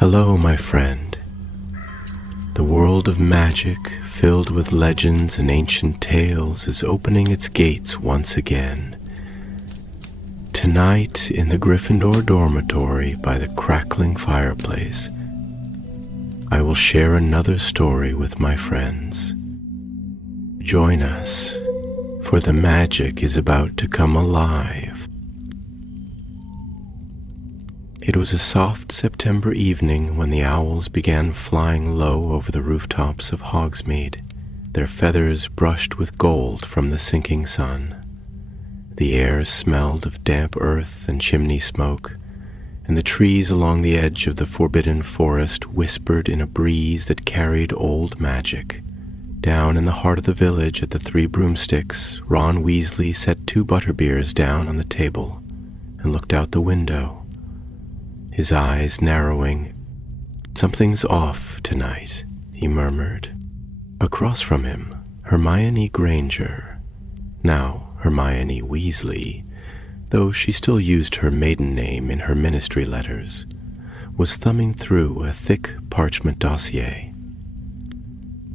Hello, my friend. The world of magic, filled with legends and ancient tales, is opening its gates once again. Tonight, in the Gryffindor dormitory by the crackling fireplace, I will share another story with my friends. Join us, for the magic is about to come alive. It was a soft September evening when the owls began flying low over the rooftops of Hogsmeade, their feathers brushed with gold from the sinking sun. The air smelled of damp earth and chimney smoke, and the trees along the edge of the forbidden forest whispered in a breeze that carried old magic. Down in the heart of the village at the Three Broomsticks, Ron Weasley set 2 butterbeers down on the table and looked out the window, his eyes narrowing. "Something's off tonight," he murmured. Across from him, Hermione Granger, now Hermione Weasley, though she still used her maiden name in her ministry letters, was thumbing through a thick parchment dossier.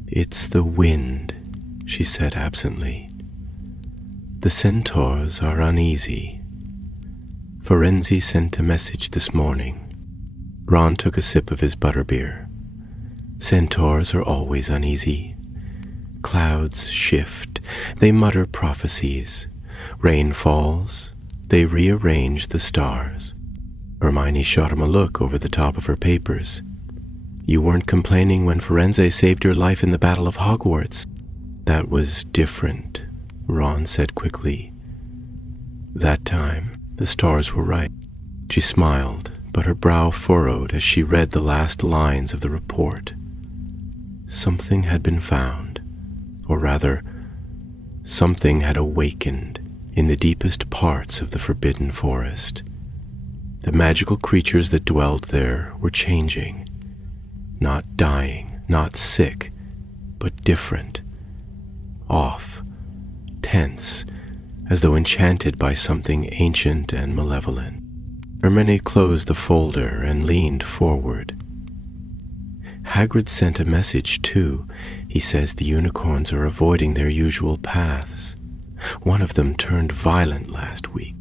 "It's the wind," she said absently. "The centaurs are uneasy. Ferenzi sent a message this morning." Ron took a sip of his butterbeer. "Centaurs are always uneasy. Clouds shift, they mutter prophecies. Rain falls, they rearrange the stars." Hermione shot him a look over the top of her papers. "You weren't complaining when Ferenzi saved your life in the Battle of Hogwarts." "That was different," Ron said quickly. "That time, the stars were right." She smiled, but her brow furrowed as she read the last lines of the report. Something had been found, or rather, something had awakened in the deepest parts of the Forbidden Forest. The magical creatures that dwelled there were changing, not dying, not sick, but different, off, tense, as though enchanted by something ancient and malevolent. Hermione closed the folder and leaned forward. "Hagrid sent a message, too. He says the unicorns are avoiding their usual paths. One of them turned violent last week."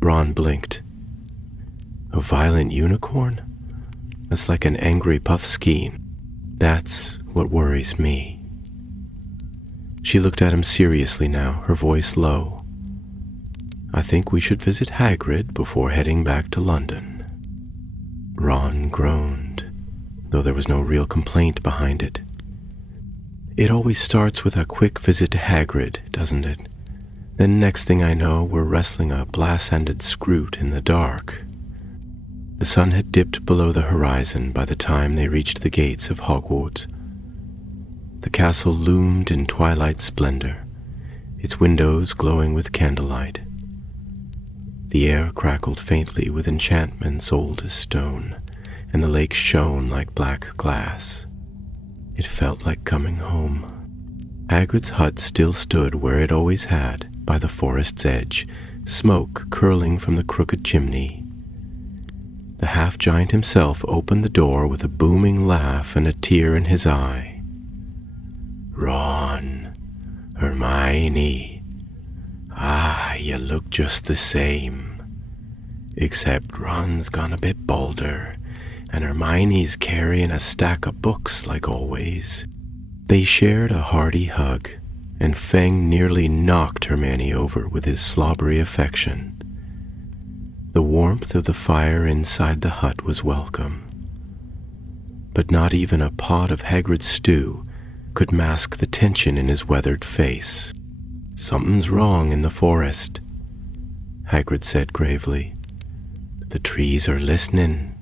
Ron blinked. "A violent unicorn? That's like an angry Puffskein. That's what worries me." She looked at him seriously now, her voice low. "I think we should visit Hagrid before heading back to London." Ron groaned, though there was no real complaint behind it. "It always starts with a quick visit to Hagrid, doesn't it? Then next thing I know, we're wrestling a glass-handed Scroot in the dark." The sun had dipped below the horizon by the time they reached the gates of Hogwarts. The castle loomed in twilight splendor, its windows glowing with candlelight. The air crackled faintly with enchantments old as stone, and the lake shone like black glass. It felt like coming home. Hagrid's hut still stood where it always had, by the forest's edge, smoke curling from the crooked chimney. The half-giant himself opened the door with a booming laugh and a tear in his eye. "Ron, Hermione, you look just the same. Except Ron's gone a bit bolder, and Hermione's carrying a stack of books like always." They shared a hearty hug, and Fang nearly knocked Hermione over with his slobbery affection. The warmth of the fire inside the hut was welcome, but not even a pot of Hagrid's stew could mask the tension in his weathered face. "Something's wrong in the forest," Hagrid said gravely. "The trees are listening.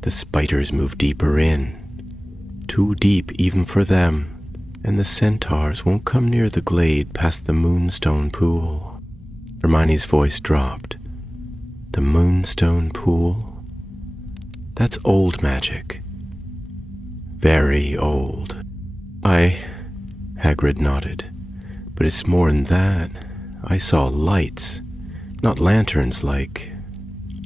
The spiders move deeper in, too deep even for them, and the centaurs won't come near the glade past the Moonstone Pool." Hermione's voice dropped. "The Moonstone Pool? That's old magic. Very old." Hagrid nodded. "But it's more than that. I saw lights, not lanterns, like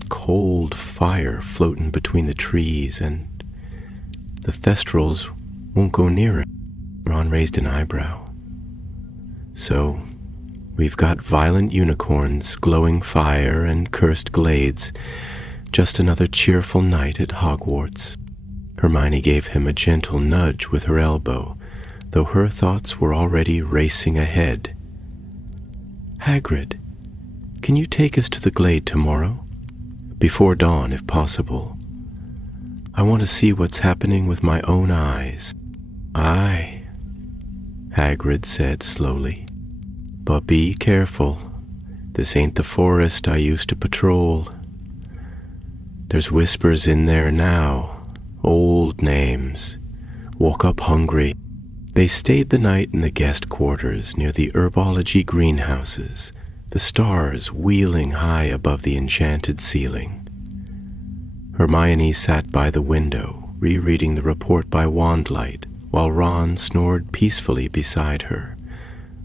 cold fire floating between the trees, and The Thestrals won't go near it. Ron raised an eyebrow. So, we've got violent unicorns, glowing fire, and cursed glades. Just another cheerful night at Hogwarts. Hermione gave him a gentle nudge with her elbow, though her thoughts were already racing ahead. Hagrid, can you take us to the glade tomorrow? Before dawn, if possible. I want to see what's happening with my own eyes. Aye, Hagrid said slowly. But be careful. This ain't the forest I used to patrol. There's whispers in there now, old names. Woke up hungry. They stayed the night in the guest quarters near the herbology greenhouses, the stars wheeling high above the enchanted ceiling. Hermione sat by the window, rereading the report by wandlight, while Ron snored peacefully beside her,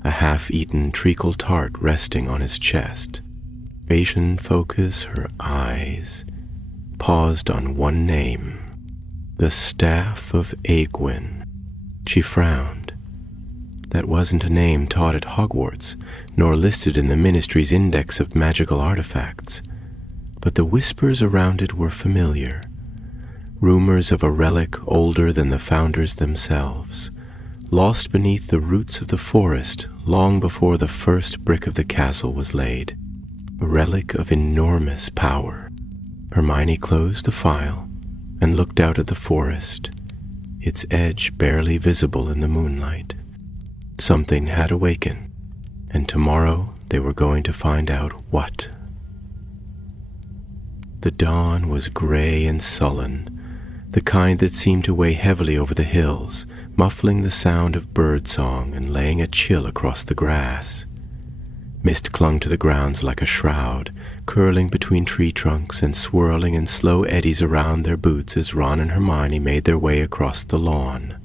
a half-eaten treacle tart resting on his chest. Patient focus, her eyes paused on one name, the Staff of Aegwyn. She frowned. That wasn't a name taught at Hogwarts, nor listed in the Ministry's Index of Magical Artifacts, but the whispers around it were familiar. Rumors of a relic older than the founders themselves, lost beneath the roots of the forest long before the first brick of the castle was laid. A relic of enormous power. Hermione closed the file and looked out at the forest, its edge barely visible in the moonlight. Something had awakened, and tomorrow they were going to find out what. The dawn was gray and sullen, the kind that seemed to weigh heavily over the hills, muffling the sound of birdsong and laying a chill across the grass. Mist clung to the grounds like a shroud, curling between tree trunks and swirling in slow eddies around their boots as Ron and Hermione made their way across the lawn.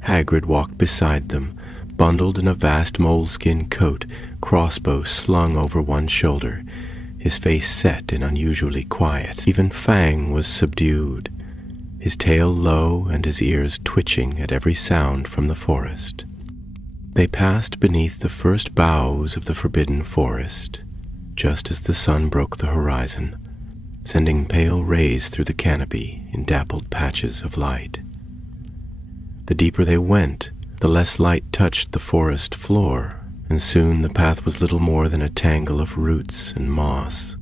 Hagrid walked beside them, bundled in a vast moleskin coat, crossbow slung over one shoulder, his face set and unusually quiet. Even Fang was subdued, his tail low and his ears twitching at every sound from the forest. They passed beneath the first boughs of the forbidden forest, just as the sun broke the horizon, sending pale rays through the canopy in dappled patches of light. The deeper they went, the less light touched the forest floor, and soon the path was little more than a tangle of roots and moss.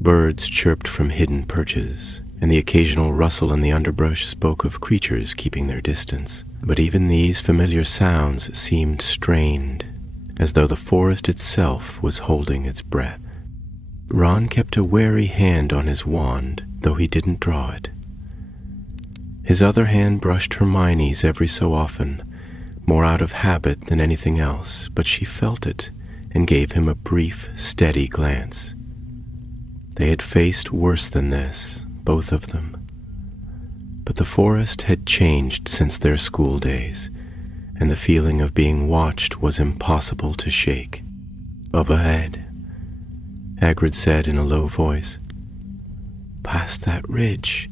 Birds chirped from hidden perches, and the occasional rustle in the underbrush spoke of creatures keeping their distance. But even these familiar sounds seemed strained, as though the forest itself was holding its breath. Ron kept a wary hand on his wand, though he didn't draw it. His other hand brushed Hermione's every so often, more out of habit than anything else, but she felt it and gave him a brief, steady glance. They had faced worse than this, both of them. But the forest had changed since their school days, and the feeling of being watched was impossible to shake. Up ahead, Hagrid said in a low voice. Past that ridge,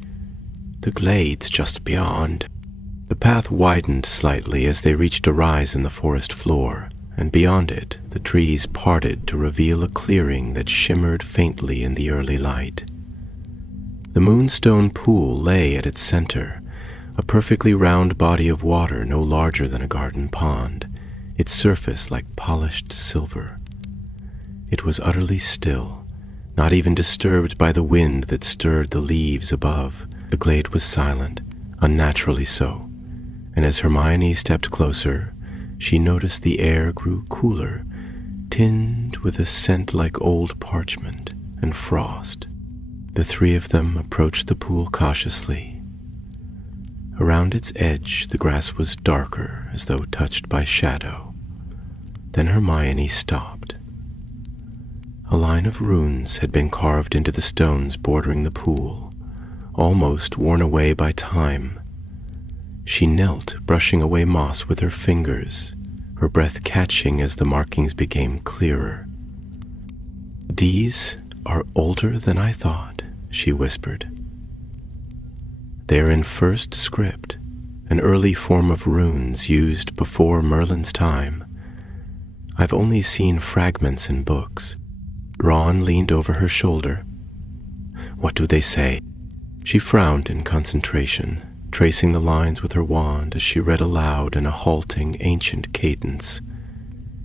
the glade's just beyond. The path widened slightly as they reached a rise in the forest floor, and beyond it, the trees parted to reveal a clearing that shimmered faintly in the early light. The moonstone pool lay at its center, a perfectly round body of water no larger than a garden pond, its surface like polished silver. It was utterly still, not even disturbed by the wind that stirred the leaves above. The glade was silent, unnaturally so, and as Hermione stepped closer, she noticed the air grew cooler, tinged with a scent like old parchment and frost. The three of them approached the pool cautiously. Around its edge, the grass was darker, as though touched by shadow. Then Hermione stopped. A line of runes had been carved into the stones bordering the pool, almost worn away by time. She knelt, brushing away moss with her fingers, her breath catching as the markings became clearer. These are older than I thought, she whispered. They are in first script, an early form of runes used before Merlin's time. I've only seen fragments in books. Ron leaned over her shoulder. What do they say? She frowned in concentration, tracing the lines with her wand as she read aloud in a halting, ancient cadence.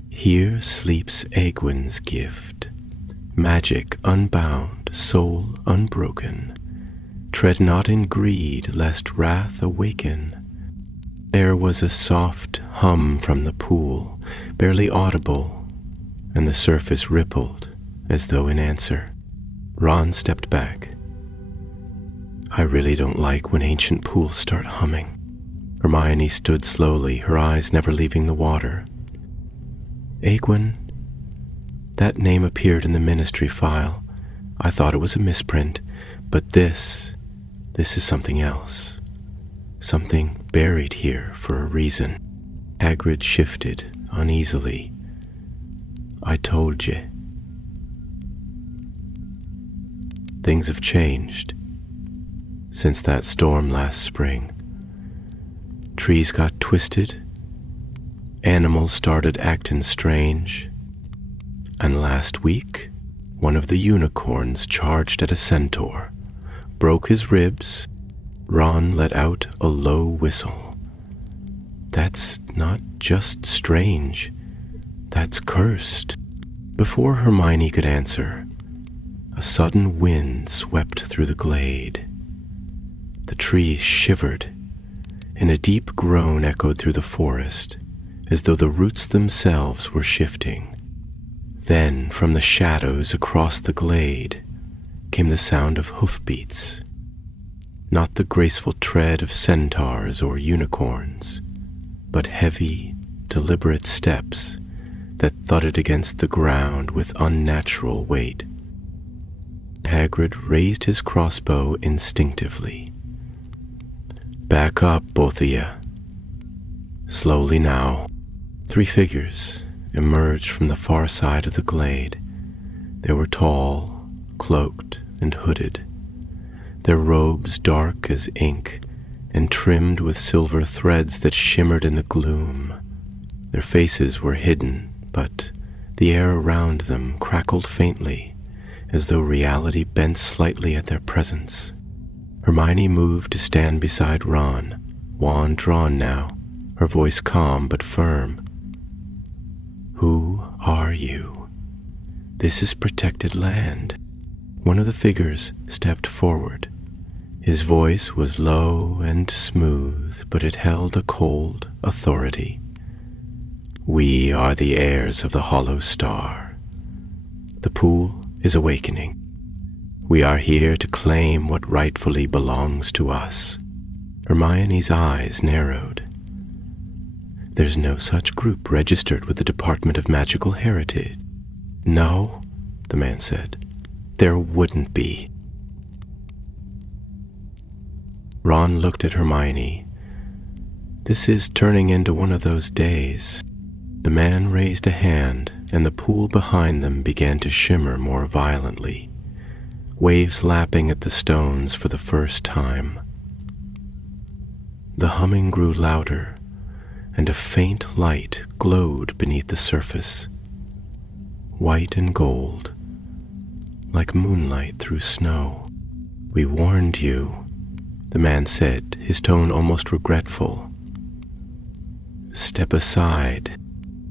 Here sleeps Egwin's gift. Magic unbound, soul unbroken. Tread not in greed, lest wrath awaken. There was a soft hum from the pool, barely audible, and the surface rippled as though in answer. Ron stepped back. I really don't like when ancient pools start humming. Hermione stood slowly, her eyes never leaving the water. Egwin? That name appeared in the ministry file. I thought it was a misprint, but this is something else. Something buried here for a reason. Hagrid shifted uneasily. I told you. Things have changed since that storm last spring. Trees got twisted, animals started acting strange, and last week, one of the unicorns charged at a centaur, broke his ribs. Ron let out a low whistle. That's not just strange, that's cursed. Before Hermione could answer, a sudden wind swept through the glade. The trees shivered, and a deep groan echoed through the forest, as though the roots themselves were shifting. Then, from the shadows across the glade, came the sound of hoofbeats. Not the graceful tread of centaurs or unicorns, but heavy, deliberate steps that thudded against the ground with unnatural weight. Hagrid raised his crossbow instinctively. Back up, both of you. Slowly now. 3 figures emerged from the far side of the glade. They were tall, cloaked, and hooded, their robes dark as ink and trimmed with silver threads that shimmered in the gloom. Their faces were hidden, but the air around them crackled faintly, as though reality bent slightly at their presence. Hermione moved to stand beside Ron, wand drawn now, her voice calm but firm. Who are you? This is protected land. One of the figures stepped forward. His voice was low and smooth, but it held a cold authority. We are the heirs of the Hollow Star. The pool is awakening. We are here to claim what rightfully belongs to us. Hermione's eyes narrowed. There's no such group registered with the Department of Magical Heritage. No, the man said. There wouldn't be. Ron looked at Hermione. This is turning into one of those days. The man raised a hand, and the pool behind them began to shimmer more violently, waves lapping at the stones for the first time. The humming grew louder, and a faint light glowed beneath the surface, white and gold, like moonlight through snow. We warned you, the man said, his tone almost regretful. Step aside.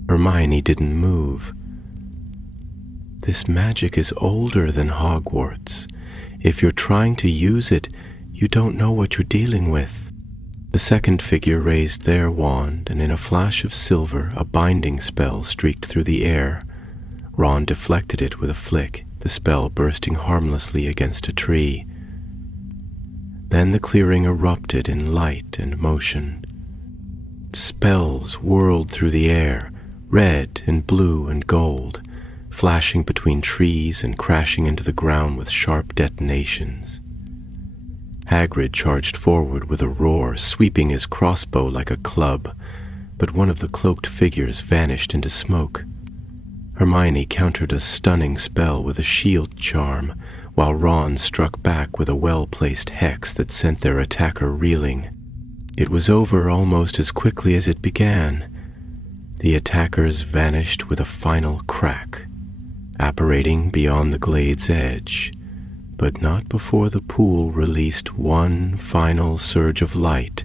Hermione didn't move. This magic is older than Hogwarts. If you're trying to use it, you don't know what you're dealing with. The second figure raised their wand, and in a flash of silver, a binding spell streaked through the air. Ron deflected it with a flick, the spell bursting harmlessly against a tree. Then the clearing erupted in light and motion. Spells whirled through the air, red and blue and gold, flashing between trees and crashing into the ground with sharp detonations. Hagrid charged forward with a roar, sweeping his crossbow like a club, but one of the cloaked figures vanished into smoke. Hermione countered a stunning spell with a shield charm, while Ron struck back with a well-placed hex that sent their attacker reeling. It was over almost as quickly as it began. The attackers vanished with a final crack, apparating beyond the glade's edge, but not before the pool released one final surge of light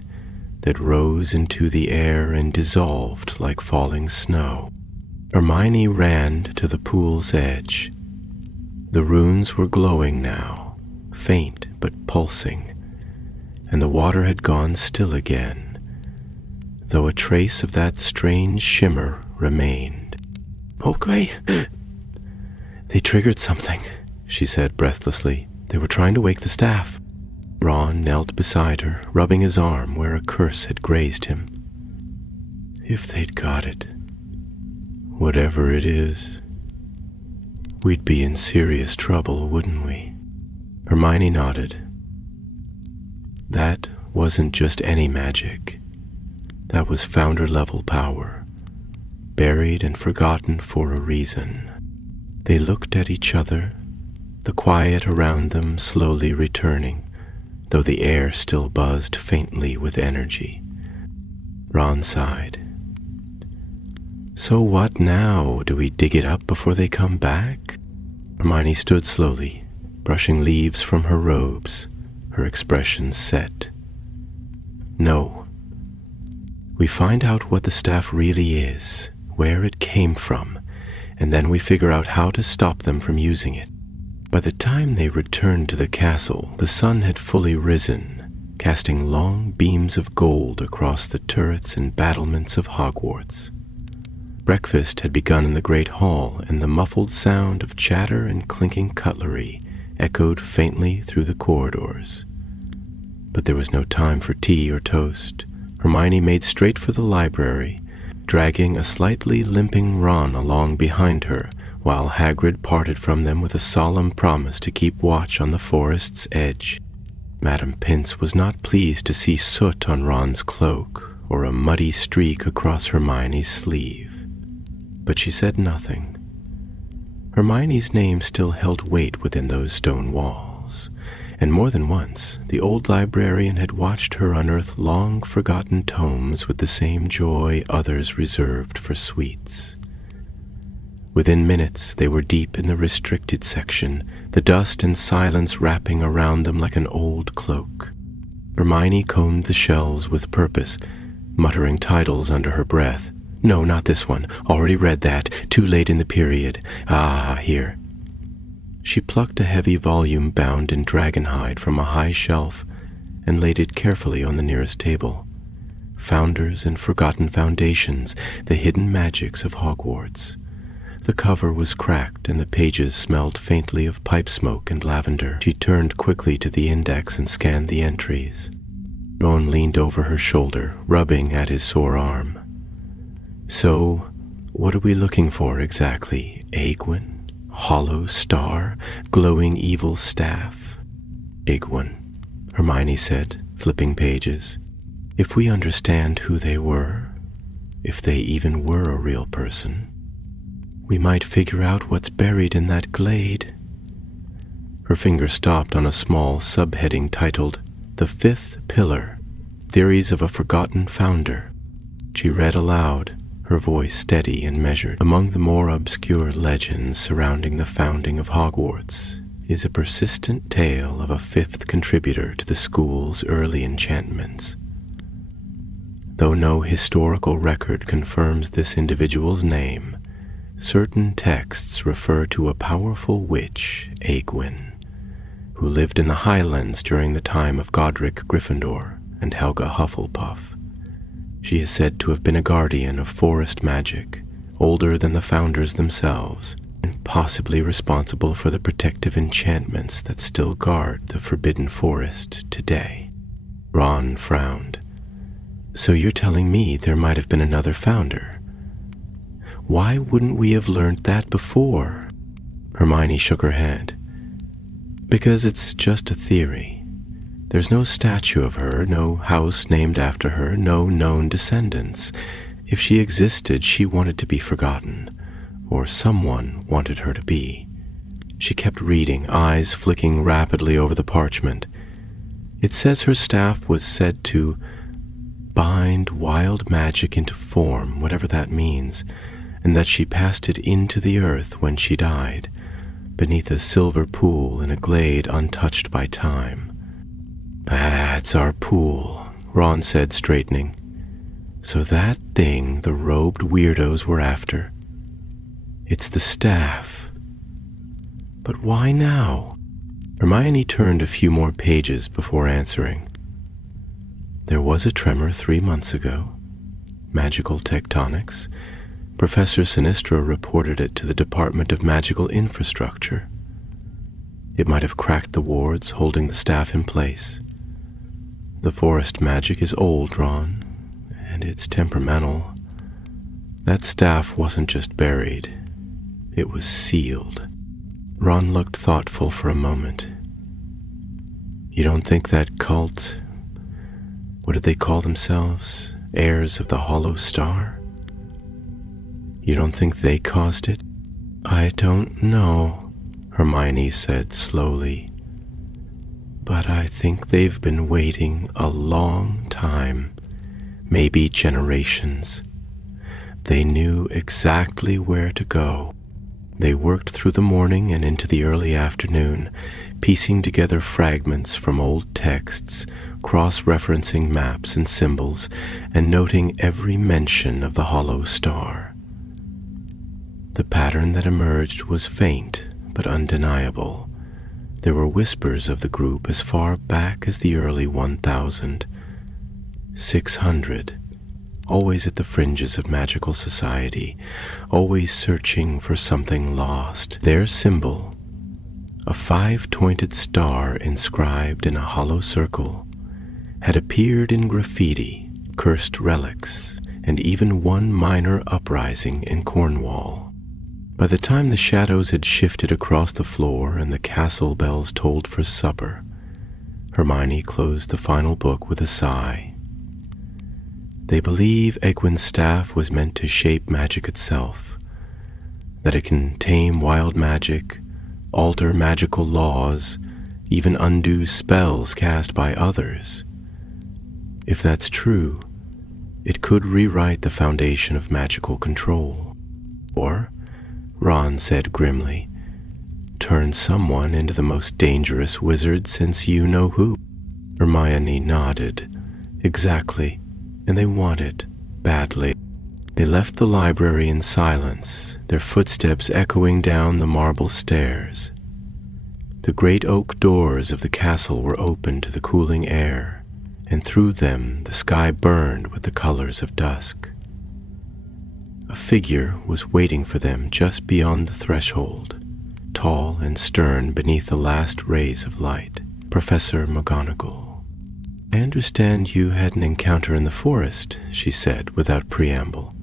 that rose into the air and dissolved like falling snow. Hermione ran to the pool's edge. The runes were glowing now, faint but pulsing, and the water had gone still again, though a trace of that strange shimmer remained. "Okay, they triggered something," she said breathlessly. "They were trying to wake the staff." Ron knelt beside her, rubbing his arm where a curse had grazed him. "If they'd got it, whatever it is, we'd be in serious trouble, wouldn't we?" Hermione nodded. That wasn't just any magic. That was founder-level power, buried and forgotten for a reason. They looked at each other, the quiet around them slowly returning, though the air still buzzed faintly with energy. Ron sighed. "So what now? Do we dig it up before they come back?" Hermione stood slowly, brushing leaves from her robes, her expression set. "No. We find out what the staff really is, where it came from, and then we figure out how to stop them from using it." By the time they returned to the castle, the sun had fully risen, casting long beams of gold across the turrets and battlements of Hogwarts. Breakfast had begun in the great hall, and the muffled sound of chatter and clinking cutlery echoed faintly through the corridors. But there was no time for tea or toast. Hermione made straight for the library, dragging a slightly limping Ron along behind her, while Hagrid parted from them with a solemn promise to keep watch on the forest's edge. Madame Pince was not pleased to see soot on Ron's cloak or a muddy streak across Hermione's sleeve, but she said nothing. Hermione's name still held weight within those stone walls, and more than once the old librarian had watched her unearth long-forgotten tomes with the same joy others reserved for sweets. Within minutes they were deep in the restricted section, the dust and silence wrapping around them like an old cloak. Hermione combed the shelves with purpose, muttering titles under her breath. "No, not this one. Already read that. Too late in the period. Ah, here." She plucked a heavy volume bound in dragonhide from a high shelf and laid it carefully on the nearest table. Founders and Forgotten Foundations, the Hidden Magics of Hogwarts. The cover was cracked and the pages smelled faintly of pipe smoke and lavender. She turned quickly to the index and scanned the entries. Ron leaned over her shoulder, rubbing at his sore arm. "So, what are we looking for exactly? Egwin? Hollow star? Glowing evil staff?" "Egwin," Hermione said, flipping pages. "If we understand who they were, if they even were a real person, we might figure out what's buried in that glade." Her finger stopped on a small subheading titled, "The Fifth Pillar, Theories of a Forgotten Founder." She read aloud, her voice steady and measured. "Among the more obscure legends surrounding the founding of Hogwarts is a persistent tale of a fifth contributor to the school's early enchantments. Though no historical record confirms this individual's name, certain texts refer to a powerful witch, Egwin, who lived in the Highlands during the time of Godric Gryffindor and Helga Hufflepuff. She is said to have been a guardian of forest magic, older than the founders themselves, and possibly responsible for the protective enchantments that still guard the Forbidden Forest today." Ron frowned. "So you're telling me there might have been another founder? Why wouldn't we have learned that before?" Hermione shook her head. "Because it's just a theory. There's no statue of her, no house named after her, no known descendants. If she existed, she wanted to be forgotten, or someone wanted her to be. She kept reading, eyes flicking rapidly over the parchment. It says her staff was said to bind wild magic into form, whatever that means, and that she passed it into the earth when she died, beneath a silver pool in a glade untouched by time. That's our pool, Ron said, straightening. So that thing the robed weirdos were after. It's the staff. But why now? Hermione turned a few more pages before answering. There was a tremor 3 months ago. Magical tectonics. Professor Sinistra reported it to the Department of Magical Infrastructure. It might have cracked the wards holding the staff in place. The forest magic is old, Ron, and it's temperamental. That staff wasn't just buried. It was sealed. Ron looked thoughtful for a moment. You don't think that cult, what did they call themselves? Heirs of the Hollow Star? You don't think they caused it? I don't know, Hermione said slowly. But I think they've been waiting a long time, maybe generations. They knew exactly where to go. They worked through the morning and into the early afternoon, piecing together fragments from old texts, cross-referencing maps and symbols, and noting every mention of the Hollow Star. The pattern that emerged was faint but undeniable. There were whispers of the group as far back as the early 1000. 600. Always at the fringes of magical society, always searching for something lost. Their symbol, a 5-pointed star inscribed in a hollow circle, had appeared in graffiti, cursed relics, and even one minor uprising in Cornwall. By the time the shadows had shifted across the floor and the castle bells tolled for supper, Hermione closed the final book with a sigh. They believe Egwin's staff was meant to shape magic itself, that it can tame wild magic, alter magical laws, even undo spells cast by others. If that's true, it could rewrite the foundation of magical control. Or, Ron said grimly, turn someone into the most dangerous wizard since you know who. Hermione nodded. Exactly. And they want it, badly. They left the library in silence, their footsteps echoing down the marble stairs. The great oak doors of the castle were open to the cooling air, and through them the sky burned with the colors of dusk. A figure was waiting for them just beyond the threshold, tall and stern beneath the last rays of light. Professor McGonagall. I understand you had an encounter in the forest, she said without preamble.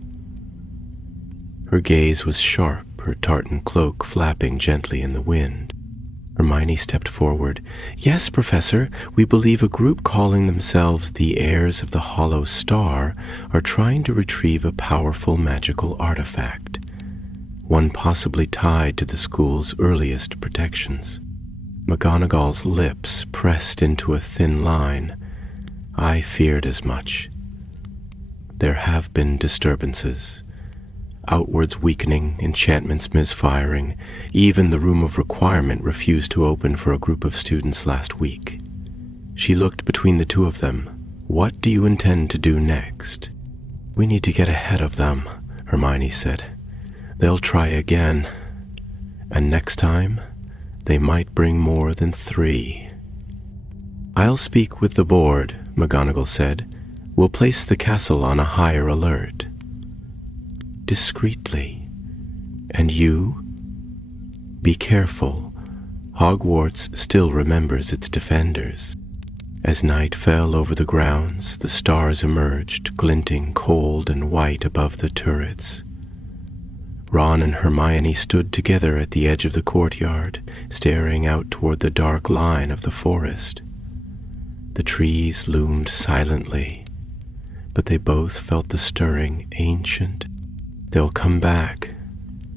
Her gaze was sharp, her tartan cloak flapping gently in the wind. Hermione stepped forward. Yes, Professor, we believe a group calling themselves the Heirs of the Hollow Star are trying to retrieve a powerful magical artifact, one possibly tied to the school's earliest protections. McGonagall's lips pressed into a thin line. I feared as much. There have been disturbances. Outwards weakening, enchantments misfiring. Even the room of requirement refused to open for a group of students last week. She looked between the two of them. What do you intend to do next? We need to get ahead of them, Hermione said. They'll try again. And next time, they might bring more than 3. I'll speak with the board, McGonagall said. We'll place the castle on a higher alert. Discreetly. And you? Be careful. Hogwarts still remembers its defenders. As night fell over the grounds, the stars emerged, glinting cold and white above the turrets. Ron and Hermione stood together at the edge of the courtyard, staring out toward the dark line of the forest. The trees loomed silently, but they both felt the stirring, ancient. They'll come back,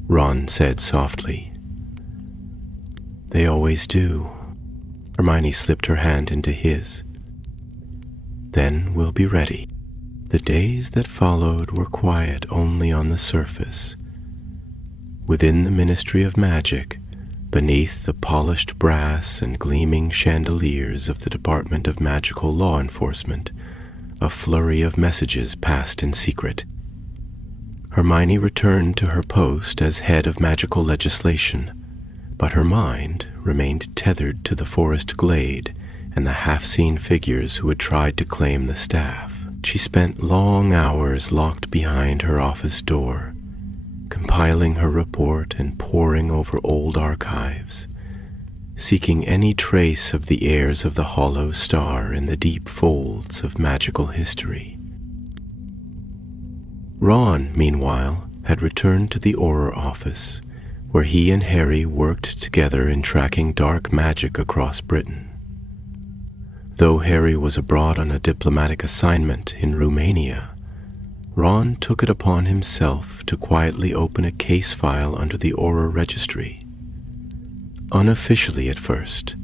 Ron said softly. They always do. Hermione slipped her hand into his. Then we'll be ready. The days that followed were quiet only on the surface. Within the Ministry of Magic, beneath the polished brass and gleaming chandeliers of the Department of Magical Law Enforcement, a flurry of messages passed in secret. Hermione returned to her post as head of magical legislation, but her mind remained tethered to the forest glade and the half-seen figures who had tried to claim the staff. She spent long hours locked behind her office door, compiling her report and poring over old archives, seeking any trace of the heirs of the Hollow Star in the deep folds of magical history. Ron, meanwhile, had returned to the Auror office, where he and Harry worked together in tracking dark magic across Britain. Though Harry was abroad on a diplomatic assignment in Romania, Ron took it upon himself to quietly open a case file under the Auror registry. Unofficially at first,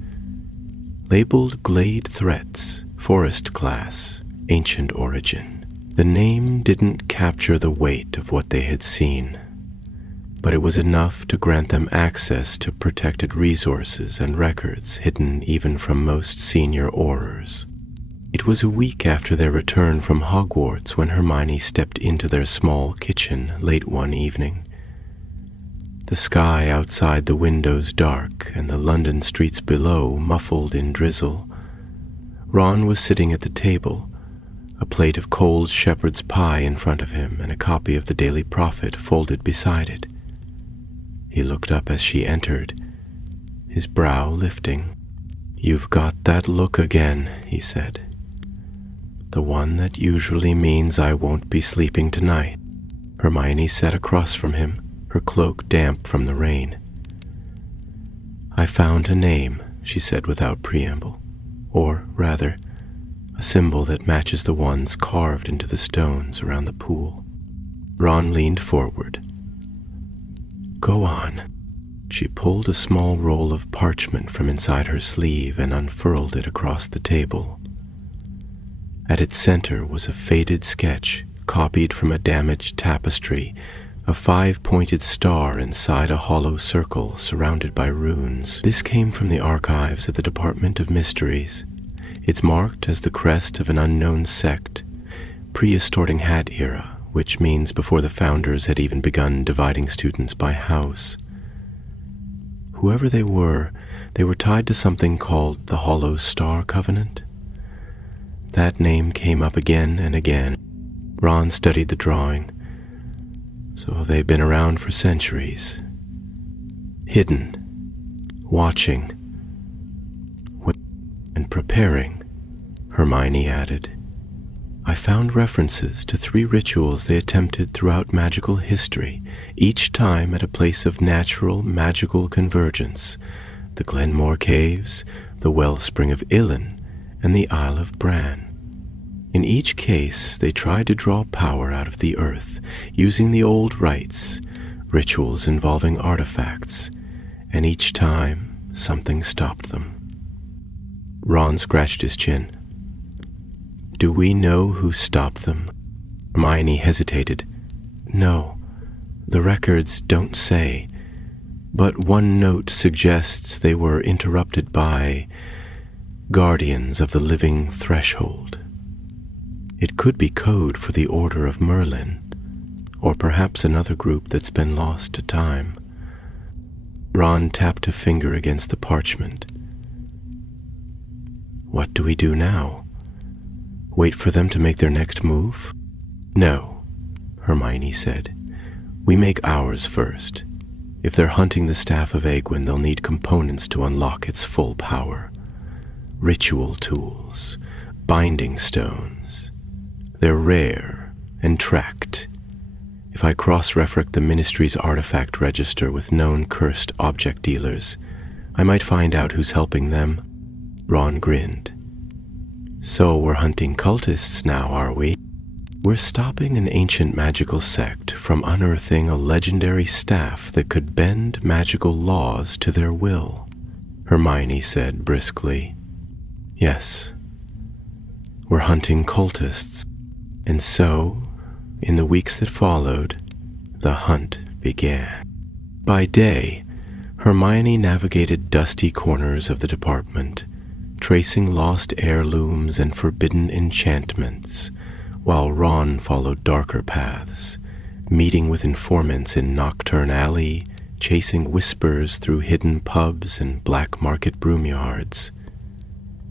labeled Glade Threats, Forest Class, Ancient Origin. The name didn't capture the weight of what they had seen, but it was enough to grant them access to protected resources and records hidden even from most senior Aurors. It was a week after their return from Hogwarts when Hermione stepped into their small kitchen late one evening. The sky outside the windows dark and the London streets below muffled in drizzle. Ron was sitting at the table, a plate of cold shepherd's pie in front of him and a copy of the Daily Prophet folded beside it. He looked up as she entered, his brow lifting. "You've got that look again," he said. "The one that usually means I won't be sleeping tonight." Hermione sat across from him, her cloak damp from the rain. "I found a name," she said without preamble, or rather, a symbol that matches the ones carved into the stones around the pool. Ron leaned forward. "Go on." She pulled a small roll of parchment from inside her sleeve and unfurled it across the table. At its center was a faded sketch, copied from a damaged tapestry, a 5-pointed star inside a hollow circle surrounded by runes. This came from the archives of the Department of Mysteries. It's marked as the crest of an unknown sect, pre-Sorting Hat era, which means before the founders had even begun dividing students by house. Whoever they were tied to something called the Hollow Star Covenant. That name came up again and again. Ron studied the drawing. So they've been around for centuries. Hidden, watching, and preparing, Hermione added. I found references to 3 rituals they attempted throughout magical history, each time at a place of natural magical convergence: the Glenmore Caves, the Wellspring of Illen, and the Isle of Bran. In each case, they tried to draw power out of the earth, using the old rites, rituals involving artifacts, and each time, something stopped them. Ron scratched his chin. Do we know who stopped them? Hermione hesitated. No, the records don't say, but one note suggests they were interrupted by guardians of the living threshold. It could be code for the Order of Merlin, or perhaps another group that's been lost to time. Ron tapped a finger against the parchment. What do we do now? Wait for them to make their next move? No, Hermione said. We make ours first. If they're hunting the Staff of Egwin, they'll need components to unlock its full power. Ritual tools, binding stones. They're rare and tracked. If I cross-reference the Ministry's artifact register with known cursed object dealers, I might find out who's helping them. Ron grinned. So we're hunting cultists now, are we? We're stopping an ancient magical sect from unearthing a legendary staff that could bend magical laws to their will. Hermione said briskly. Yes, we're hunting cultists. And so, in the weeks that followed, the hunt began. By day, Hermione navigated dusty corners of the department, tracing lost heirlooms and forbidden enchantments, while Ron followed darker paths, meeting with informants in Nocturne Alley, chasing whispers through hidden pubs and black market broomyards.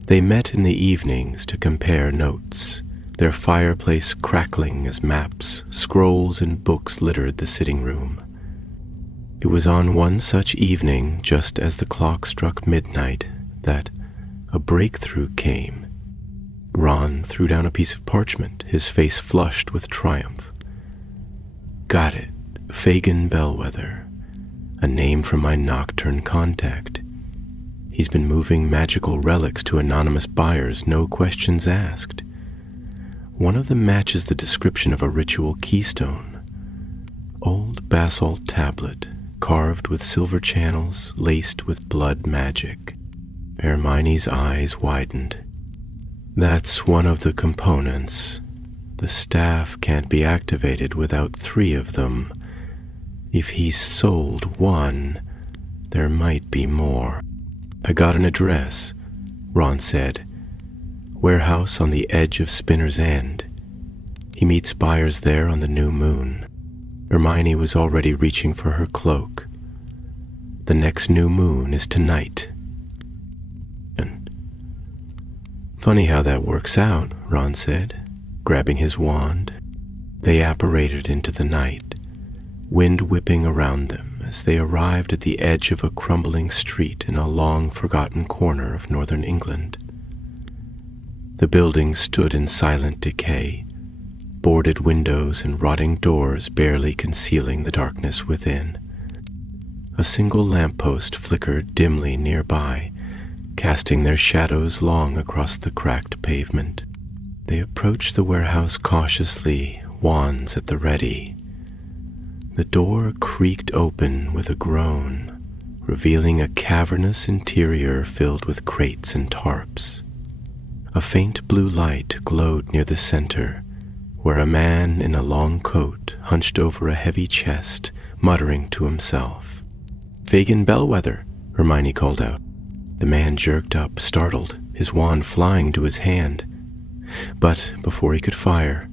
They met in the evenings to compare notes, their fireplace crackling as maps, scrolls, and books littered the sitting room. It was on one such evening, just as the clock struck midnight, that a breakthrough came. Ron threw down a piece of parchment, his face flushed with triumph. Got it, Fagin Bellwether, a name from my Nocturne contact. He's been moving magical relics to anonymous buyers, no questions asked. One of them matches the description of a ritual keystone. Old basalt tablet, carved with silver channels, laced with blood magic. Hermione's eyes widened. That's one of the components. The staff can't be activated without 3 of them. If he's sold one, there might be more. I got an address, Ron said. Warehouse on the edge of Spinner's End. He meets buyers there on the new moon. Hermione was already reaching for her cloak. The next new moon is tonight. Funny how that works out, Ron said, grabbing his wand. They apparated into the night, wind whipping around them as they arrived at the edge of a crumbling street in a long-forgotten corner of northern England. The building stood in silent decay, boarded windows and rotting doors barely concealing the darkness within. A single lamppost flickered dimly nearby, casting their shadows long across the cracked pavement. They approached the warehouse cautiously, wands at the ready. The door creaked open with a groan, revealing a cavernous interior filled with crates and tarps. A faint blue light glowed near the center, where a man in a long coat hunched over a heavy chest, muttering to himself. "Fagin Bellwether," Hermione called out. The man jerked up, startled, his wand flying to his hand. But before he could fire,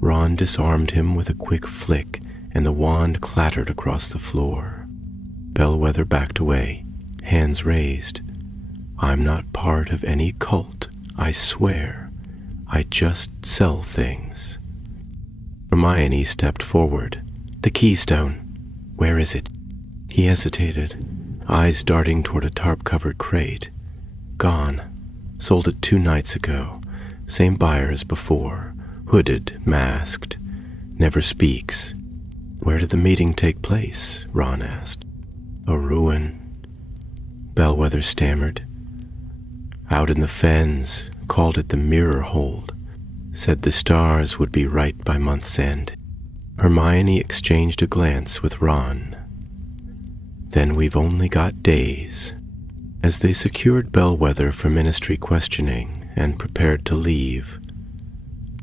Ron disarmed him with a quick flick, and the wand clattered across the floor. Bellwether backed away, hands raised. "I'm not part of any cult, I swear. I just sell things." Hermione stepped forward. "The keystone. Where is it?" He hesitated, eyes darting toward a tarp-covered crate. "Gone. Sold it 2 nights ago. Same buyer as before. Hooded, masked. Never speaks." "Where did the meeting take place?" Ron asked. "A ruin," Bellwether stammered. "Out in the fens, called it the Mirror Hold. Said the stars would be right by month's end." Hermione exchanged a glance with Ron. "Then we've only got days." As they secured Bellwether for ministry questioning and prepared to leave,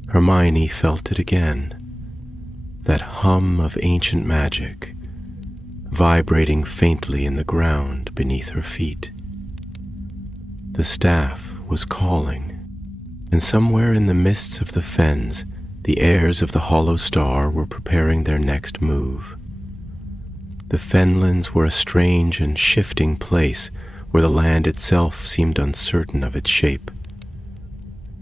Hermione felt it again, that hum of ancient magic, vibrating faintly in the ground beneath her feet. The staff was calling, and somewhere in the mists of the fens, the heirs of the Hollow Star were preparing their next move. The fenlands were a strange and shifting place where the land itself seemed uncertain of its shape.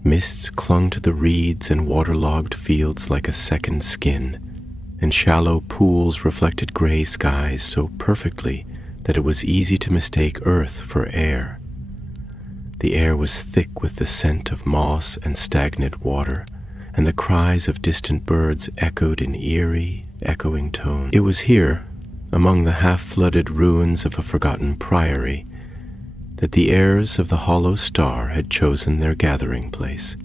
Mists clung to the reeds and waterlogged fields like a second skin, and shallow pools reflected gray skies so perfectly that it was easy to mistake earth for air. The air was thick with the scent of moss and stagnant water, and the cries of distant birds echoed in eerie, echoing tones. It was here, among the half-flooded ruins of a forgotten priory, that the heirs of the Hollow Star had chosen their gathering place.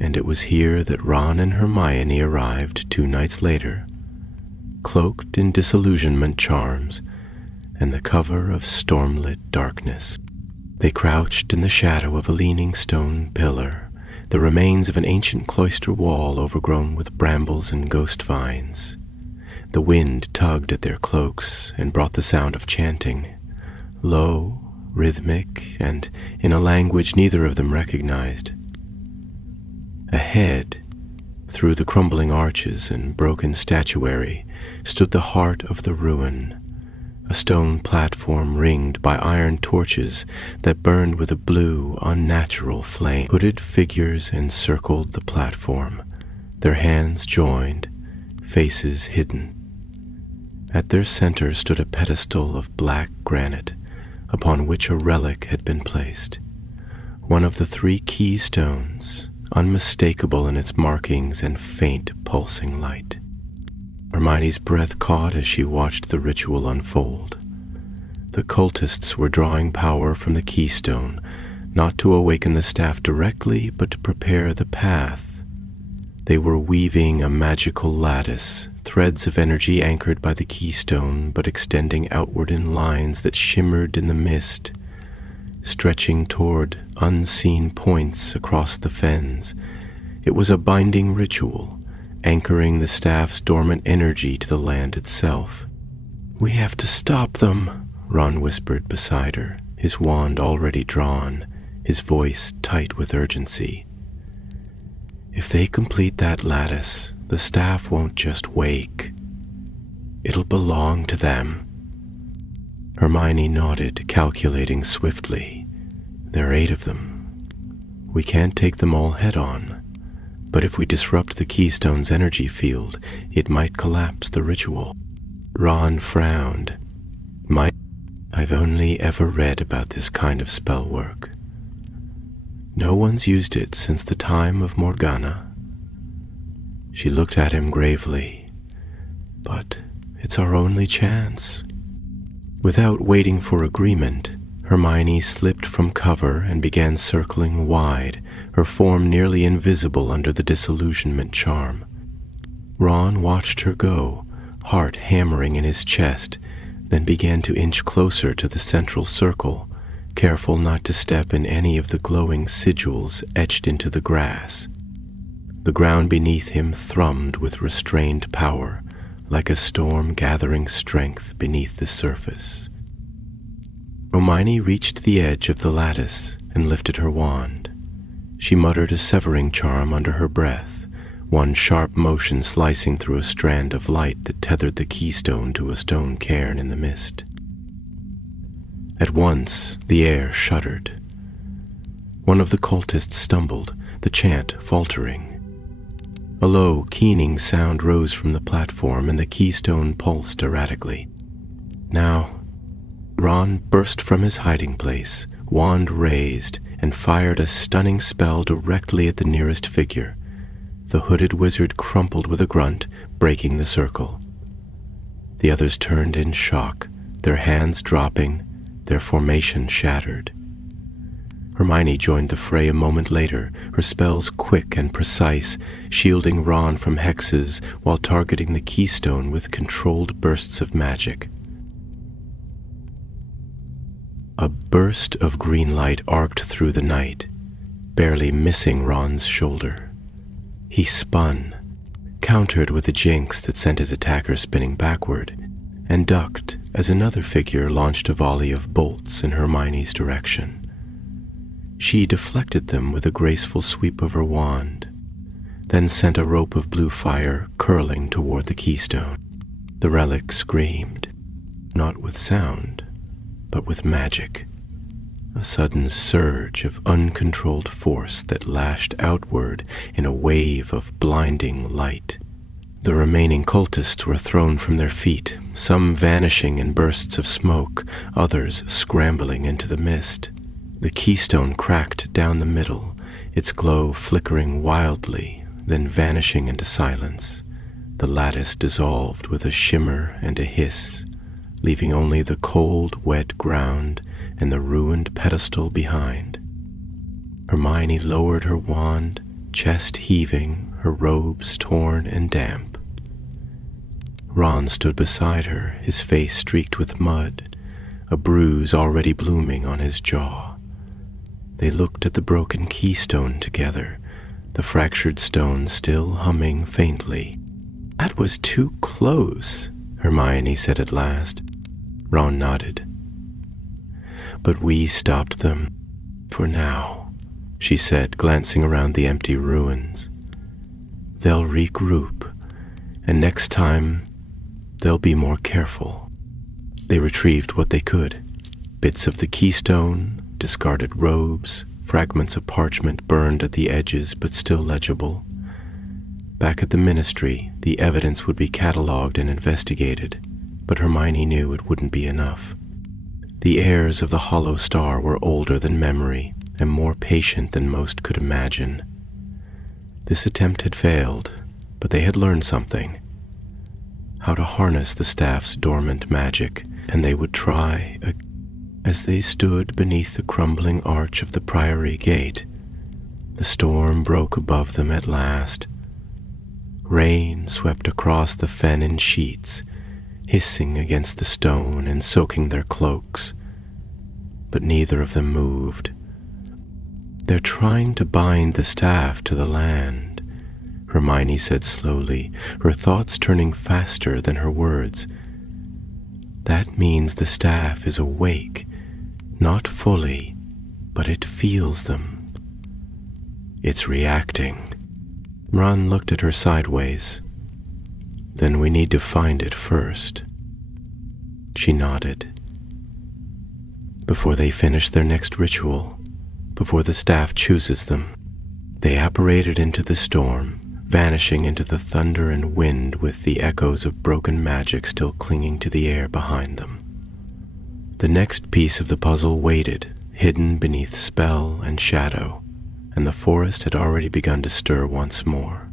And it was here that Ron and Hermione arrived 2 nights later, cloaked in disillusionment charms and the cover of stormlit darkness. They crouched in the shadow of a leaning stone pillar, the remains of an ancient cloister wall overgrown with brambles and ghost vines. The wind tugged at their cloaks and brought the sound of chanting, low, rhythmic, and in a language neither of them recognized. Ahead, through the crumbling arches and broken statuary, stood the heart of the ruin, a stone platform ringed by iron torches that burned with a blue, unnatural flame. Hooded figures encircled the platform, their hands joined, faces hidden. At their center stood a pedestal of black granite, upon which a relic had been placed, one of the 3 keystones, unmistakable in its markings and faint pulsing light. Hermione's breath caught as she watched the ritual unfold. The cultists were drawing power from the keystone, not to awaken the staff directly, but to prepare the path. They were weaving a magical lattice, threads of energy anchored by the keystone, but extending outward in lines that shimmered in the mist, stretching toward unseen points across the fens. It was a binding ritual, anchoring the staff's dormant energy to the land itself. "We have to stop them," Ron whispered beside her, his wand already drawn, his voice tight with urgency. "If they complete that lattice, the staff won't just wake. It'll belong to them." Hermione nodded, calculating swiftly. "There are 8 of them. We can't take them all head-on, but if we disrupt the keystone's energy field, it might collapse the ritual." Ron frowned. I've only ever read about this kind of spell work. No one's used it since the time of Morgana." She looked at him gravely. "But it's our only chance." Without waiting for agreement, Hermione slipped from cover and began circling wide, her form nearly invisible under the disillusionment charm. Ron watched her go, heart hammering in his chest, then began to inch closer to the central circle, careful not to step in any of the glowing sigils etched into the grass. The ground beneath him thrummed with restrained power, like a storm gathering strength beneath the surface. Hermione reached the edge of the lattice and lifted her wand. She muttered a severing charm under her breath, one sharp motion slicing through a strand of light that tethered the keystone to a stone cairn in the mist. At once, the air shuddered. One of the cultists stumbled, the chant faltering. A low, keening sound rose from the platform, and the keystone pulsed erratically. Now, Ron burst from his hiding place, wand raised, and fired a stunning spell directly at the nearest figure. The hooded wizard crumpled with a grunt, breaking the circle. The others turned in shock, their hands dropping, their formation shattered. Hermione joined the fray a moment later, her spells quick and precise, shielding Ron from hexes while targeting the keystone with controlled bursts of magic. A burst of green light arced through the night, barely missing Ron's shoulder. He spun, countered with a jinx that sent his attacker spinning backward, and ducked as another figure launched a volley of bolts in Hermione's direction. She deflected them with a graceful sweep of her wand, then sent a rope of blue fire curling toward the keystone. The relic screamed, not with sound, but with magic, a sudden surge of uncontrolled force that lashed outward in a wave of blinding light. The remaining cultists were thrown from their feet, some vanishing in bursts of smoke, others scrambling into the mist. The keystone cracked down the middle, its glow flickering wildly, then vanishing into silence. The lattice dissolved with a shimmer and a hiss, leaving only the cold, wet ground and the ruined pedestal behind. Hermione lowered her wand, chest heaving, her robes torn and damp. Ron stood beside her, his face streaked with mud, a bruise already blooming on his jaw. They looked at the broken keystone together, the fractured stone still humming faintly. "That was too close," Hermione said at last. Ron nodded. "But we stopped them, for now," she said, glancing around the empty ruins. "They'll regroup, and next time they'll be more careful." They retrieved what they could: bits of the keystone, discarded robes, fragments of parchment burned at the edges but still legible. Back at the ministry, the evidence would be catalogued and investigated, but Hermione knew it wouldn't be enough. The heirs of the Hollow Star were older than memory and more patient than most could imagine. This attempt had failed, but they had learned something: how to harness the staff's dormant magic, and they would try again. As they stood beneath the crumbling arch of the Priory Gate, the storm broke above them at last. Rain swept across the fen in sheets, hissing against the stone and soaking their cloaks, but neither of them moved. "They're trying to bind the staff to the land," Hermione said slowly, her thoughts turning faster than her words. "That means the staff is awake, not fully, but it feels them. It's reacting." Ron looked at her sideways. "Then we need to find it first." She nodded. Before they finish their next ritual, before the staff chooses them, they apparated into the storm, vanishing into the thunder and wind with the echoes of broken magic still clinging to the air behind them. The next piece of the puzzle waited, hidden beneath spell and shadow, and the forest had already begun to stir once more.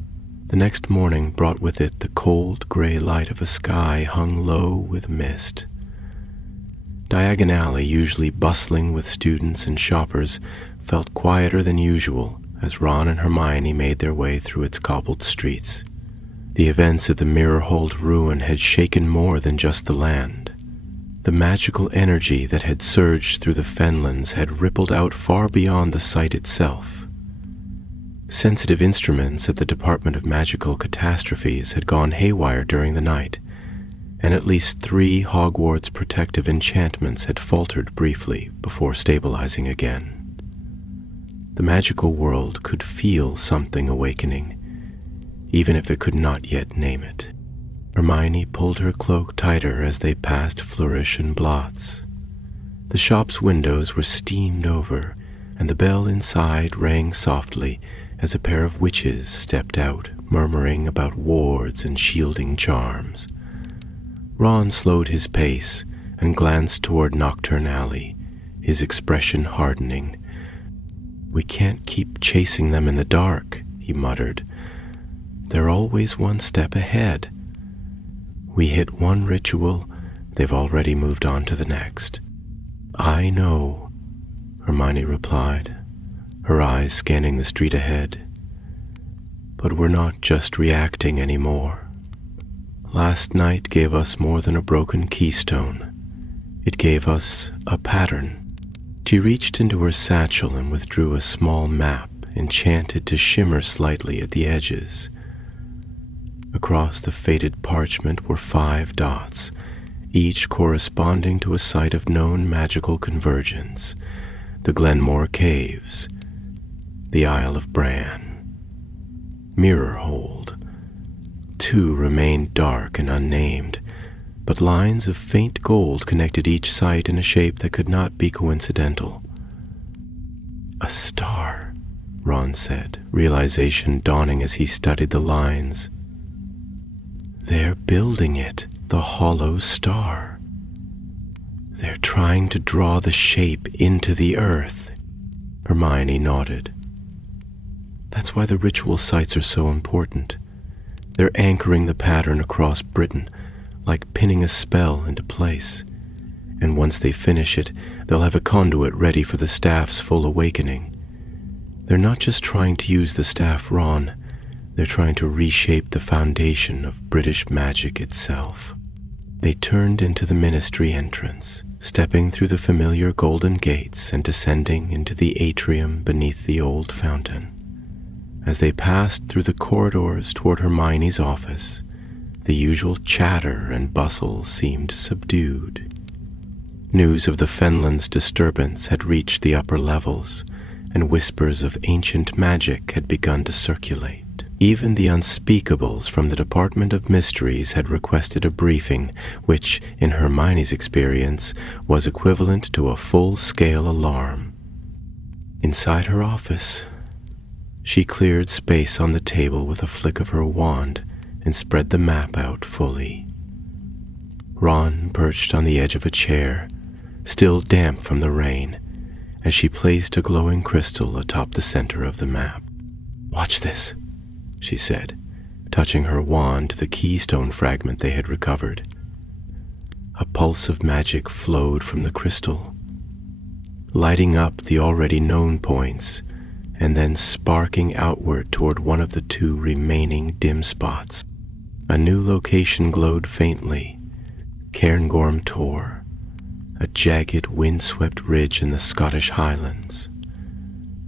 The next morning brought with it the cold gray light of a sky hung low with mist. Diagon Alley, usually bustling with students and shoppers, felt quieter than usual as Ron and Hermione made their way through its cobbled streets. The events at the Mirror-Hold ruin had shaken more than just the land. The magical energy that had surged through the fenlands had rippled out far beyond the site itself. Sensitive instruments at the Department of Magical Catastrophes had gone haywire during the night, and at least 3 Hogwarts protective enchantments had faltered briefly before stabilizing again. The magical world could feel something awakening, even if it could not yet name it. Hermione pulled her cloak tighter as they passed Flourish and Blots. The shop's windows were steamed over, and the bell inside rang softly as a pair of witches stepped out, murmuring about wards and shielding charms. Ron slowed his pace and glanced toward Nocturne Alley, his expression hardening. "We can't keep chasing them in the dark," he muttered. "They're always one step ahead. We hit one ritual, they've already moved on to the next." "I know," Hermione replied, her eyes scanning the street ahead. "But we're not just reacting anymore. Last night gave us more than a broken keystone. It gave us a pattern." She reached into her satchel and withdrew a small map, enchanted to shimmer slightly at the edges. Across the faded parchment were 5 dots, each corresponding to a site of known magical convergence: the Glenmore Caves, the Isle of Bran, Mirror-Hold. 2 remained dark and unnamed, but lines of faint gold connected each site in a shape that could not be coincidental. "A star," Ron said, realization dawning as he studied the lines. "They're building it, the Hollow Star. They're trying to draw the shape into the earth." Hermione nodded. "That's why the ritual sites are so important. They're anchoring the pattern across Britain, like pinning a spell into place. And once they finish it, they'll have a conduit ready for the staff's full awakening. They're not just trying to use the staff, Ron. They're trying to reshape the foundation of British magic itself." They turned into the ministry entrance, stepping through the familiar golden gates and descending into the atrium beneath the old fountain. As they passed through the corridors toward Hermione's office, the usual chatter and bustle seemed subdued. News of the Fenland's disturbance had reached the upper levels, and whispers of ancient magic had begun to circulate. Even the unspeakables from the Department of Mysteries had requested a briefing, which, in Hermione's experience, was equivalent to a full-scale alarm. Inside her office, she cleared space on the table with a flick of her wand and spread the map out fully. Ron perched on the edge of a chair, still damp from the rain, as she placed a glowing crystal atop the center of the map. "Watch this," she said, touching her wand to the keystone fragment they had recovered. A pulse of magic flowed from the crystal, lighting up the already known points and then sparking outward toward one of the two remaining dim spots. A new location glowed faintly, Cairngorm Tor, a jagged, windswept ridge in the Scottish Highlands,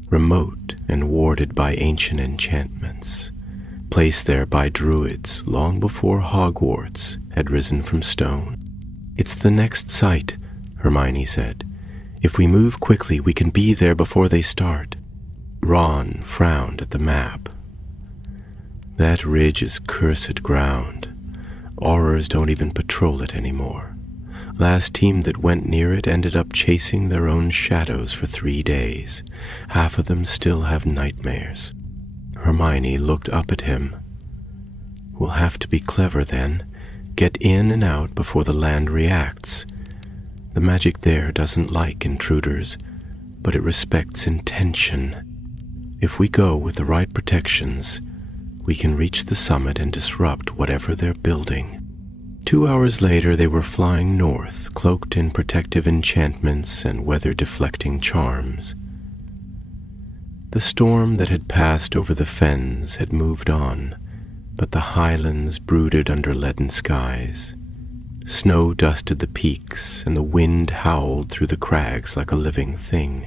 remote and warded by ancient enchantments, placed there by druids long before Hogwarts had risen from stone. "It's the next site," Hermione said. "If we move quickly, we can be there before they start." Ron frowned at the map. "That ridge is cursed ground. Aurors don't even patrol it anymore. Last team that went near it ended up chasing their own shadows for 3 days. Half of them still have nightmares." Hermione looked up at him. "We'll have to be clever then. Get in and out before the land reacts. The magic there doesn't like intruders, but it respects intention. If we go with the right protections, we can reach the summit and disrupt whatever they're building." 2 hours later, they were flying north, cloaked in protective enchantments and weather-deflecting charms. The storm that had passed over the fens had moved on, but the highlands brooded under leaden skies. Snow dusted the peaks, and the wind howled through the crags like a living thing.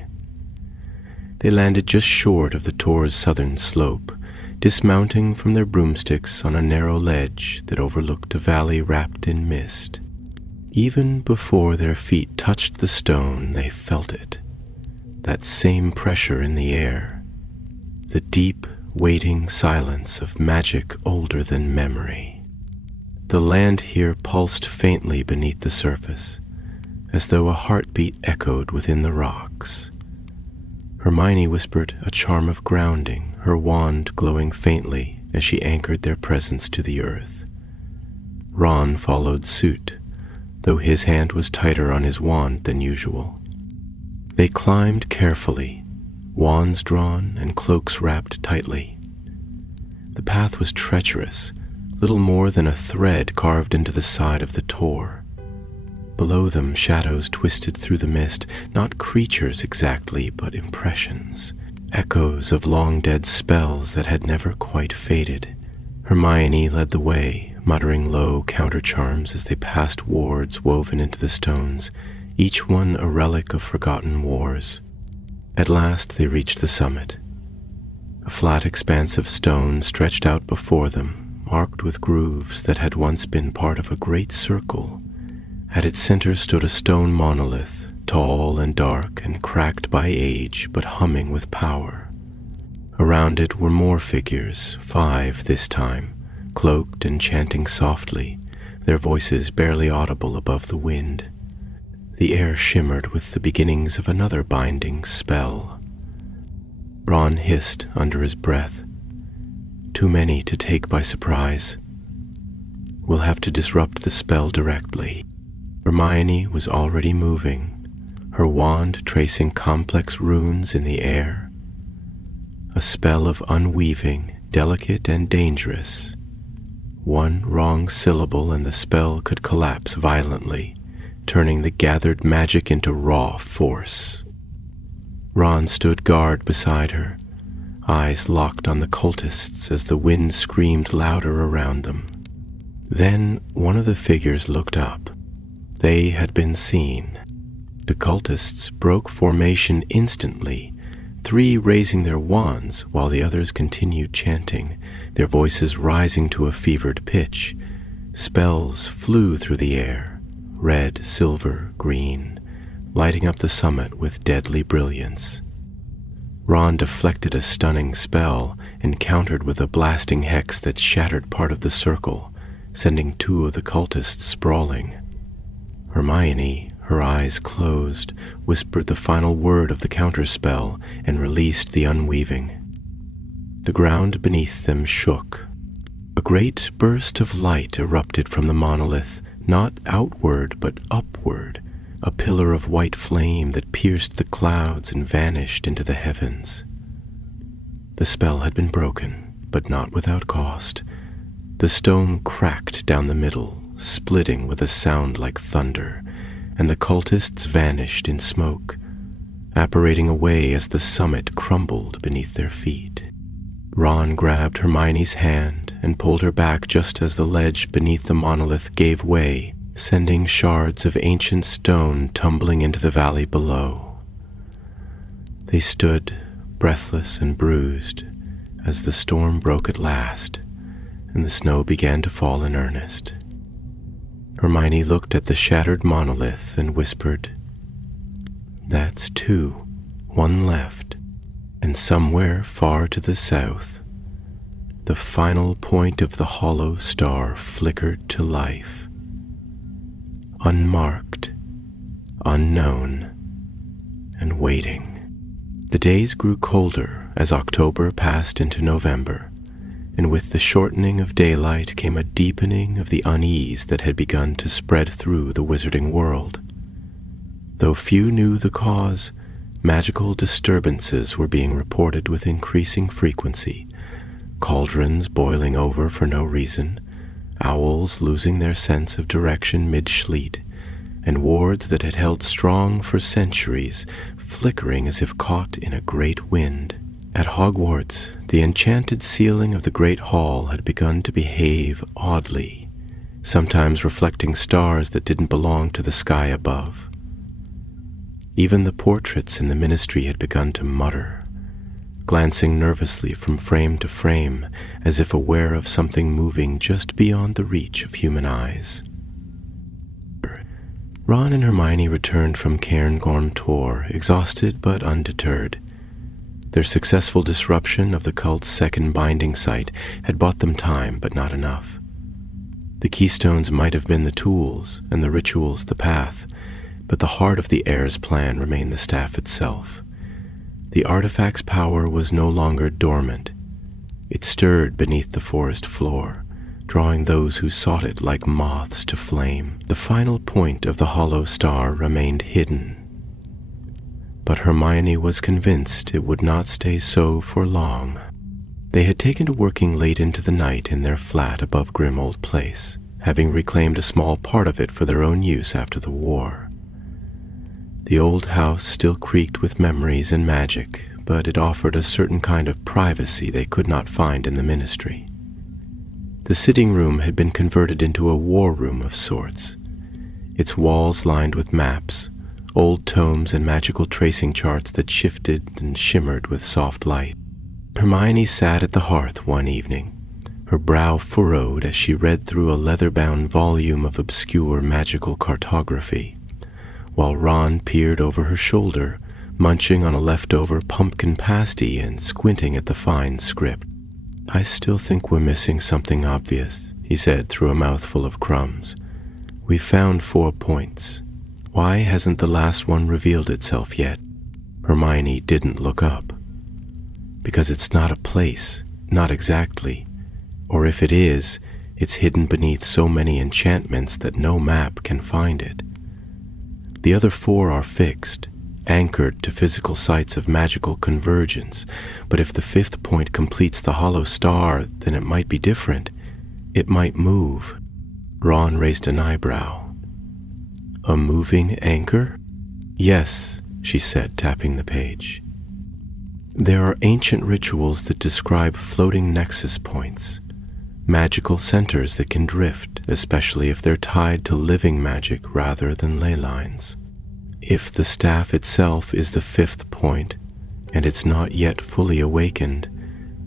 They landed just short of the Tor's southern slope, dismounting from their broomsticks on a narrow ledge that overlooked a valley wrapped in mist. Even before their feet touched the stone, they felt it, that same pressure in the air, the deep, waiting silence of magic older than memory. The land here pulsed faintly beneath the surface, as though a heartbeat echoed within the rocks. Hermione whispered a charm of grounding, her wand glowing faintly as she anchored their presence to the earth. Ron followed suit, though his hand was tighter on his wand than usual. They climbed carefully, wands drawn and cloaks wrapped tightly. The path was treacherous, little more than a thread carved into the side of the Tor. Below them, shadows twisted through the mist, not creatures exactly, but impressions, echoes of long-dead spells that had never quite faded. Hermione led the way, muttering low counter-charms as they passed wards woven into the stones, each one a relic of forgotten wars. At last they reached the summit. A flat expanse of stone stretched out before them, arced with grooves that had once been part of a great circle. At its center stood a stone monolith, tall and dark and cracked by age, but humming with power. Around it were more figures, 5 this time, cloaked and chanting softly, their voices barely audible above the wind. The air shimmered with the beginnings of another binding spell. Ron hissed under his breath. "Too many to take by surprise. We'll have to disrupt the spell directly." Hermione was already moving, her wand tracing complex runes in the air. A spell of unweaving, delicate and dangerous. One wrong syllable and the spell could collapse violently, turning the gathered magic into raw force. Ron stood guard beside her, eyes locked on the cultists as the wind screamed louder around them. Then one of the figures looked up. They had been seen. The cultists broke formation instantly, 3 raising their wands while the others continued chanting, their voices rising to a fevered pitch. Spells flew through the air, red, silver, green, lighting up the summit with deadly brilliance. Ron deflected a stunning spell and countered with a blasting hex that shattered part of the circle, sending 2 of the cultists sprawling. Hermione, her eyes closed, whispered the final word of the counterspell and released the unweaving. The ground beneath them shook. A great burst of light erupted from the monolith, not outward but upward, a pillar of white flame that pierced the clouds and vanished into the heavens. The spell had been broken, but not without cost. The stone cracked down the middle, splitting with a sound like thunder, and the cultists vanished in smoke, apparating away as the summit crumbled beneath their feet. Ron grabbed Hermione's hand and pulled her back just as the ledge beneath the monolith gave way, sending shards of ancient stone tumbling into the valley below. They stood, breathless and bruised, as the storm broke at last, and the snow began to fall in earnest. Hermione looked at the shattered monolith and whispered, "That's 2, 1 left, and somewhere far to the south, the final point of the hollow star flickered to life. Unmarked, unknown, and waiting." The days grew colder as October passed into November, and with the shortening of daylight came a deepening of the unease that had begun to spread through the wizarding world. Though few knew the cause, magical disturbances were being reported with increasing frequency, cauldrons boiling over for no reason, owls losing their sense of direction mid-sleet, and wards that had held strong for centuries flickering as if caught in a great wind. At Hogwarts, the enchanted ceiling of the Great Hall had begun to behave oddly, sometimes reflecting stars that didn't belong to the sky above. Even the portraits in the ministry had begun to mutter, glancing nervously from frame to frame as if aware of something moving just beyond the reach of human eyes. Ron and Hermione returned from Cairn Tor, exhausted but undeterred. Their successful disruption of the cult's second binding site had bought them time, but not enough. The keystones might have been the tools, and the rituals the path, but the heart of the heir's plan remained the staff itself. The artifact's power was no longer dormant. It stirred beneath the forest floor, drawing those who sought it like moths to flame. The final point of the hollow star remained hidden, but Hermione was convinced it would not stay so for long. They had taken to working late into the night in their flat above Grimmauld Place, having reclaimed a small part of it for their own use after the war. The old house still creaked with memories and magic, but it offered a certain kind of privacy they could not find in the ministry. The sitting room had been converted into a war room of sorts, its walls lined with maps, old tomes and magical tracing charts that shifted and shimmered with soft light. Hermione sat at the hearth one evening, her brow furrowed as she read through a leather-bound volume of obscure magical cartography, while Ron peered over her shoulder, munching on a leftover pumpkin pasty and squinting at the fine script. "I still think we're missing something obvious," he said through a mouthful of crumbs. "We've found 4 points. Why hasn't the last one revealed itself yet?" Hermione didn't look up. "Because it's not a place, not exactly. Or if it is, it's hidden beneath so many enchantments that no map can find it. The other 4 are fixed, anchored to physical sites of magical convergence, but if the 5th point completes the hollow star, then it might be different. It might move." Ron raised an eyebrow. "A moving anchor?" "Yes," she said, tapping the page. "There are ancient rituals that describe floating nexus points, magical centers that can drift, especially if they're tied to living magic rather than ley lines. If the staff itself is the fifth point, and it's not yet fully awakened,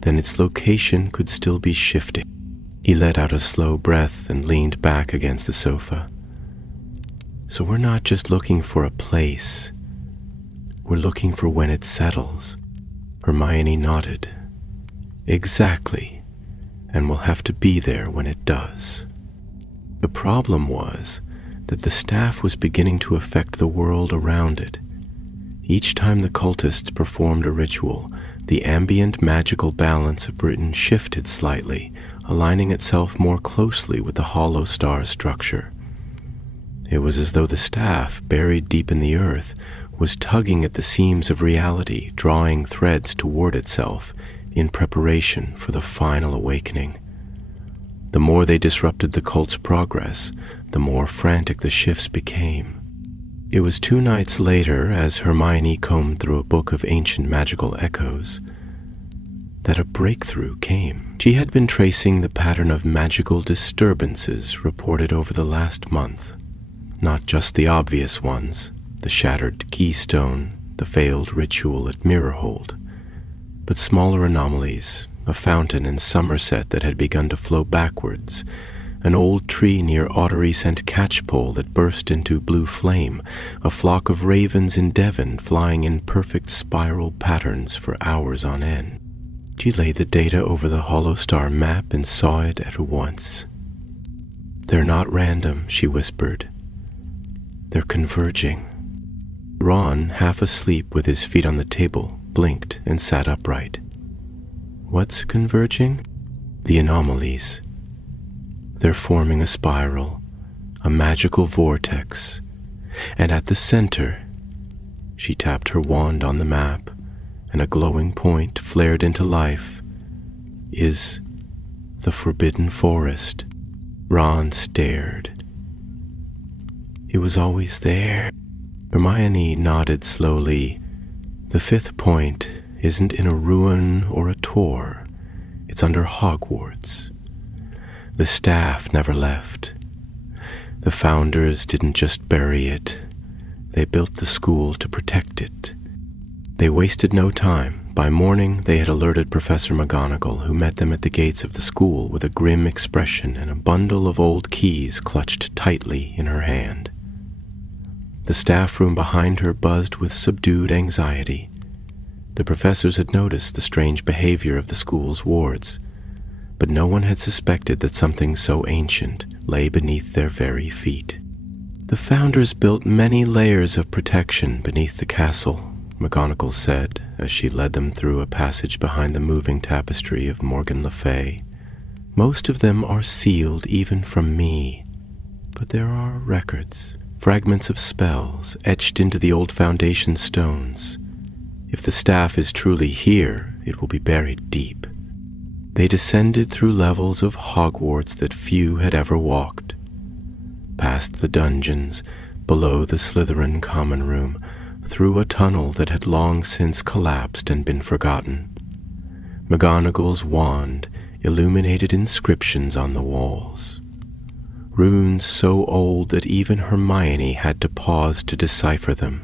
then its location could still be shifting. He let out a slow breath and leaned back against the sofa. So we're not just looking for a place. We're looking for when it settles. Hermione nodded. Exactly, and we'll have to be there when it does. The problem was that the staff was beginning to affect the world around it. Each time the cultists performed a ritual, the ambient magical balance of Britain shifted slightly, aligning itself more closely with the hollow star structure. It was as though the staff, buried deep in the earth, was tugging at the seams of reality, drawing threads toward itself in preparation for the final awakening. The more they disrupted the cult's progress, the more frantic the shifts became. It was 2 nights later, as Hermione combed through a book of ancient magical echoes, that a breakthrough came. She had been tracing the pattern of magical disturbances reported over the last month. Not just the obvious ones, the shattered keystone, the failed ritual at Mirrorhold, but smaller anomalies, a fountain in Somerset that had begun to flow backwards, an old tree near Ottery St. Catchpole that burst into blue flame, a flock of ravens in Devon flying in perfect spiral patterns for hours on end. She laid the data over the hollow star map and saw it at once. "They're not random," she whispered. "They're converging." Ron, half asleep with his feet on the table, blinked and sat upright. "What's converging?" "The anomalies. They're forming a spiral, a magical vortex, and at the center," she tapped her wand on the map, and a glowing point flared into life, "is the Forbidden Forest." Ron stared. "It was always there." Hermione nodded slowly. "The fifth point isn't in a ruin or a tor. It's under Hogwarts. The staff never left. The founders didn't just bury it. They built the school to protect it. They wasted no time. By morning, they had alerted Professor McGonagall, who met them at the gates of the school with a grim expression and a bundle of old keys clutched tightly in her hand. The staff room behind her buzzed with subdued anxiety. The professors had noticed the strange behavior of the school's wards, but no one had suspected that something so ancient lay beneath their very feet. "The founders built many layers of protection beneath the castle," McGonagall said as she led them through a passage behind the moving tapestry of Morgan Le Fay. "Most of them are sealed even from me, but there are records, fragments of spells etched into the old foundation stones. If the staff is truly here, it will be buried deep." They descended through levels of Hogwarts that few had ever walked, past the dungeons, below the Slytherin common room, through a tunnel that had long since collapsed and been forgotten. McGonagall's wand illuminated inscriptions on the walls, runes so old that even Hermione had to pause to decipher them.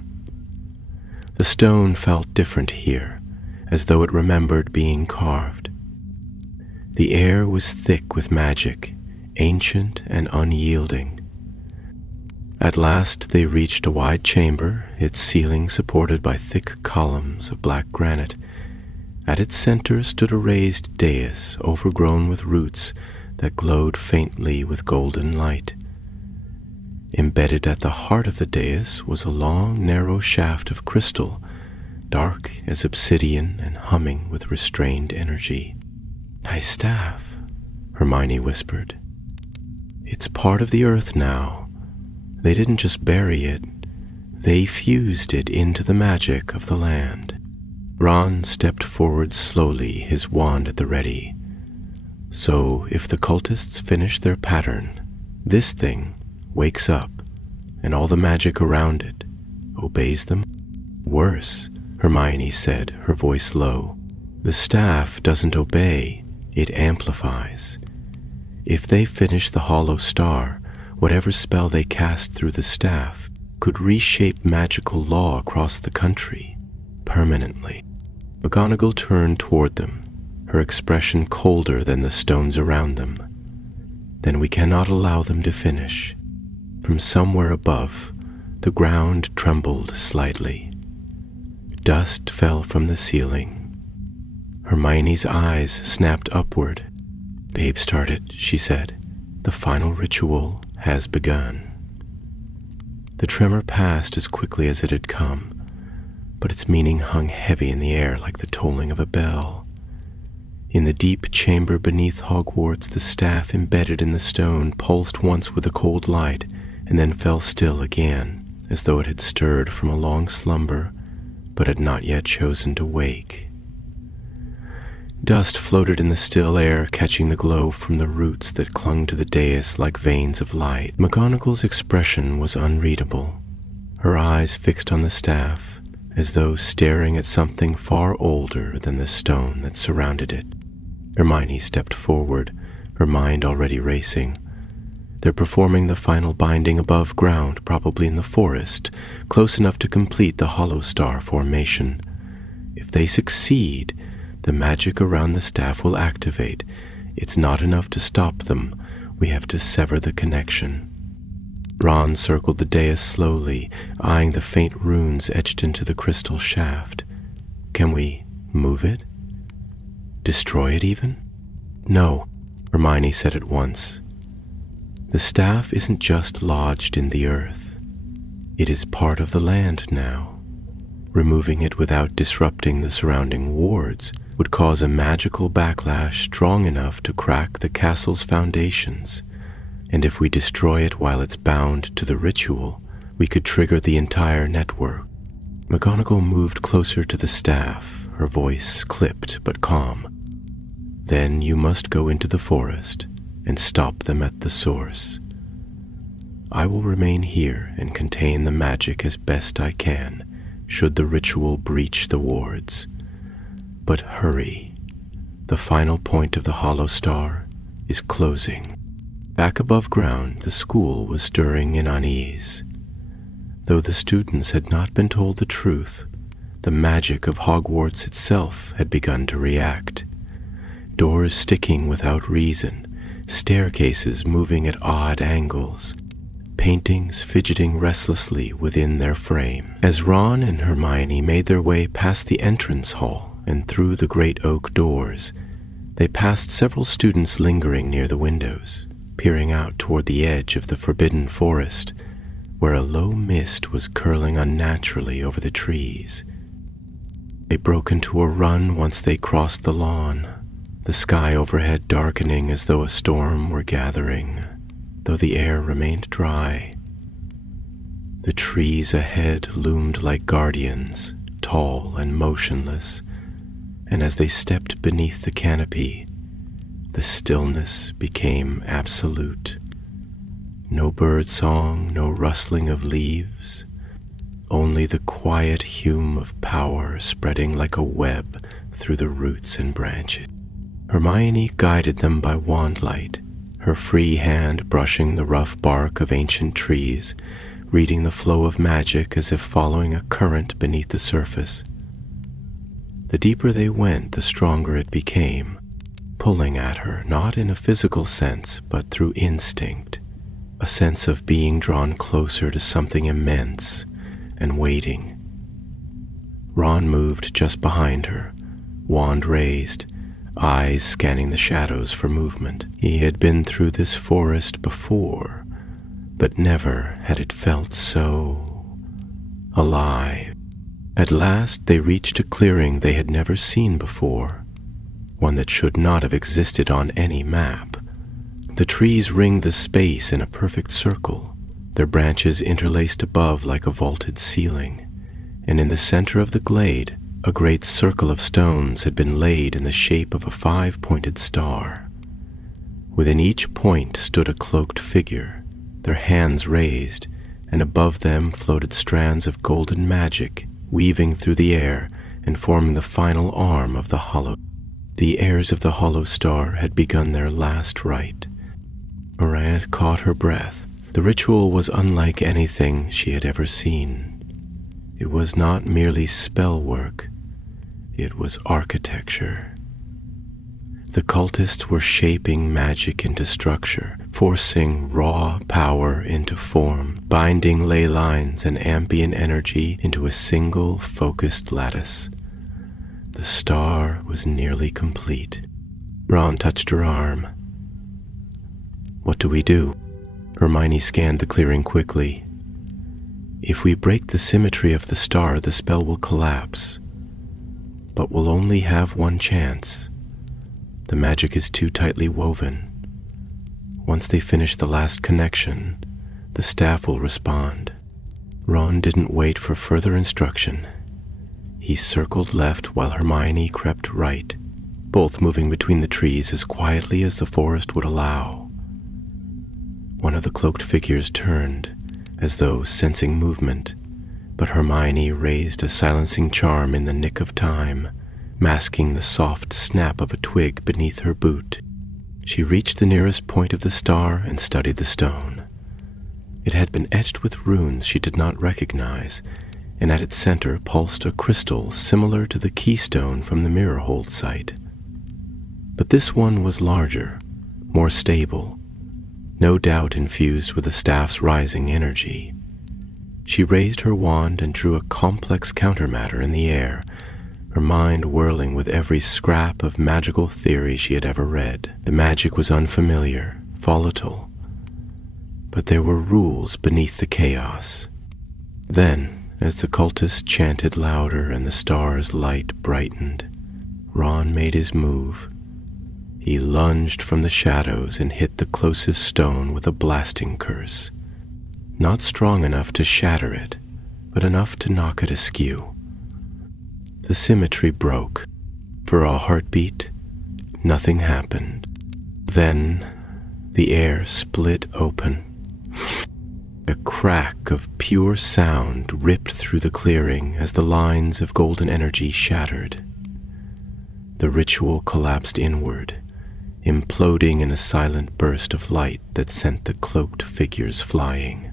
The stone felt different here, as though it remembered being carved. The air was thick with magic, ancient and unyielding. At last they reached a wide chamber, its ceiling supported by thick columns of black granite. At its center stood a raised dais overgrown with roots that glowed faintly with golden light. Embedded at the heart of the dais was a long, narrow shaft of crystal, dark as obsidian and humming with restrained energy. "Nice staff," Hermione whispered. "It's part of the earth now. They didn't just bury it, they fused it into the magic of the land." Ron stepped forward slowly, his wand at the ready. "So if the cultists finish their pattern, this thing wakes up, and all the magic around it obeys them?" "Worse," Hermione said, her voice low. "The staff doesn't obey, it amplifies. If they finish the hollow star, whatever spell they cast through the staff could reshape magical law across the country, permanently. McGonagall turned toward them, her expression colder than the stones around them. Then we cannot allow them to finish. From somewhere above, the ground trembled slightly. Dust fell from the ceiling. Hermione's eyes snapped upward. "They've started," she said. "The final ritual has begun." The tremor passed as quickly as it had come, but its meaning hung heavy in the air like the tolling of a bell. In the deep chamber beneath Hogwarts, the staff embedded in the stone pulsed once with a cold light and then fell still again, as though it had stirred from a long slumber but had not yet chosen to wake. Dust floated in the still air, catching the glow from the roots that clung to the dais like veins of light. McGonagall's expression was unreadable, her eyes fixed on the staff, as though staring at something far older than the stone that surrounded it. Hermione stepped forward, her mind already racing. They're performing the final binding above ground, probably in the forest, close enough to complete the hollow star formation. If they succeed, the magic around the staff will activate. It's not enough to stop them. We have to sever the connection. Ron circled the dais slowly, eyeing the faint runes etched into the crystal shaft. "Can we move it? Destroy it even?" "No," Hermione said at once. "The staff isn't just lodged in the earth. It is part of the land now. Removing it without disrupting the surrounding wards would cause a magical backlash strong enough to crack the castle's foundations, and if we destroy it while it's bound to the ritual, we could trigger the entire network." McGonagall moved closer to the staff, her voice clipped but calm. "Then you must go into the forest and stop them at the source. I will remain here and contain the magic as best I can, should the ritual breach the wards. But hurry. The final point of the hollow star is closing." Back above ground, the school was stirring in unease. Though the students had not been told the truth, the magic of Hogwarts itself had begun to react. Doors sticking without reason, staircases moving at odd angles, paintings fidgeting restlessly within their frame. As Ron and Hermione made their way past the entrance hall and through the great oak doors, they passed several students lingering near the windows, peering out toward the edge of the forbidden forest, where a low mist was curling unnaturally over the trees. They broke into a run once they crossed the lawn, the sky overhead darkening as though a storm were gathering, though the air remained dry. The trees ahead loomed like guardians, tall and motionless, and as they stepped beneath the canopy, the stillness became absolute. No bird song, no rustling of leaves, only the quiet hum of power spreading like a web through the roots and branches. Hermione guided them by wand light, her free hand brushing the rough bark of ancient trees, reading the flow of magic as if following a current beneath the surface. The deeper they went, the stronger it became, pulling at her, not in a physical sense, but through instinct, a sense of being drawn closer to something immense and waiting. Ron moved just behind her, wand raised, eyes scanning the shadows for movement. He had been through this forest before, but never had it felt so alive. At last they reached a clearing they had never seen before, one that should not have existed on any map. The trees ringed the space in a perfect circle, their branches interlaced above like a vaulted ceiling, and in the center of the glade, a great circle of stones had been laid in the shape of a 5-pointed star. Within each point stood a cloaked figure, their hands raised, and above them floated strands of golden magic, weaving through the air and forming the final arm of the hollow. The heirs of the hollow star had begun their last rite. Morant caught her breath, The ritual was unlike anything she had ever seen. It was not merely spell work, it was architecture. The cultists were shaping magic into structure, forcing raw power into form, binding ley lines and ambient energy into a single focused lattice. The star was nearly complete. Ron touched her arm. "What do we do?" Hermione scanned the clearing quickly. "If we break the symmetry of the star, the spell will collapse. But we'll only have one chance. The magic is too tightly woven. Once they finish the last connection, the staff will respond." Ron didn't wait for further instruction. He circled left while Hermione crept right, both moving between the trees as quietly as the forest would allow. One of the cloaked figures turned, as though sensing movement, but Hermione raised a silencing charm in the nick of time, masking the soft snap of a twig beneath her boot. She reached the nearest point of the star and studied the stone. It had been etched with runes she did not recognize, and at its center pulsed a crystal similar to the keystone from the mirror hold site. But this one was larger, more stable, no doubt infused with the staff's rising energy. She raised her wand and drew a complex countermatter in the air, her mind whirling with every scrap of magical theory she had ever read. The magic was unfamiliar, volatile, but there were rules beneath the chaos. Then, as the cultists chanted louder and the star's light brightened, Ron made his move. He lunged from the shadows and hit the closest stone with a blasting curse. Not strong enough to shatter it, but enough to knock it askew. The symmetry broke. For a heartbeat, nothing happened. Then, the air split open. A crack of pure sound ripped through the clearing as the lines of golden energy shattered. The ritual collapsed inward, imploding in a silent burst of light that sent the cloaked figures flying.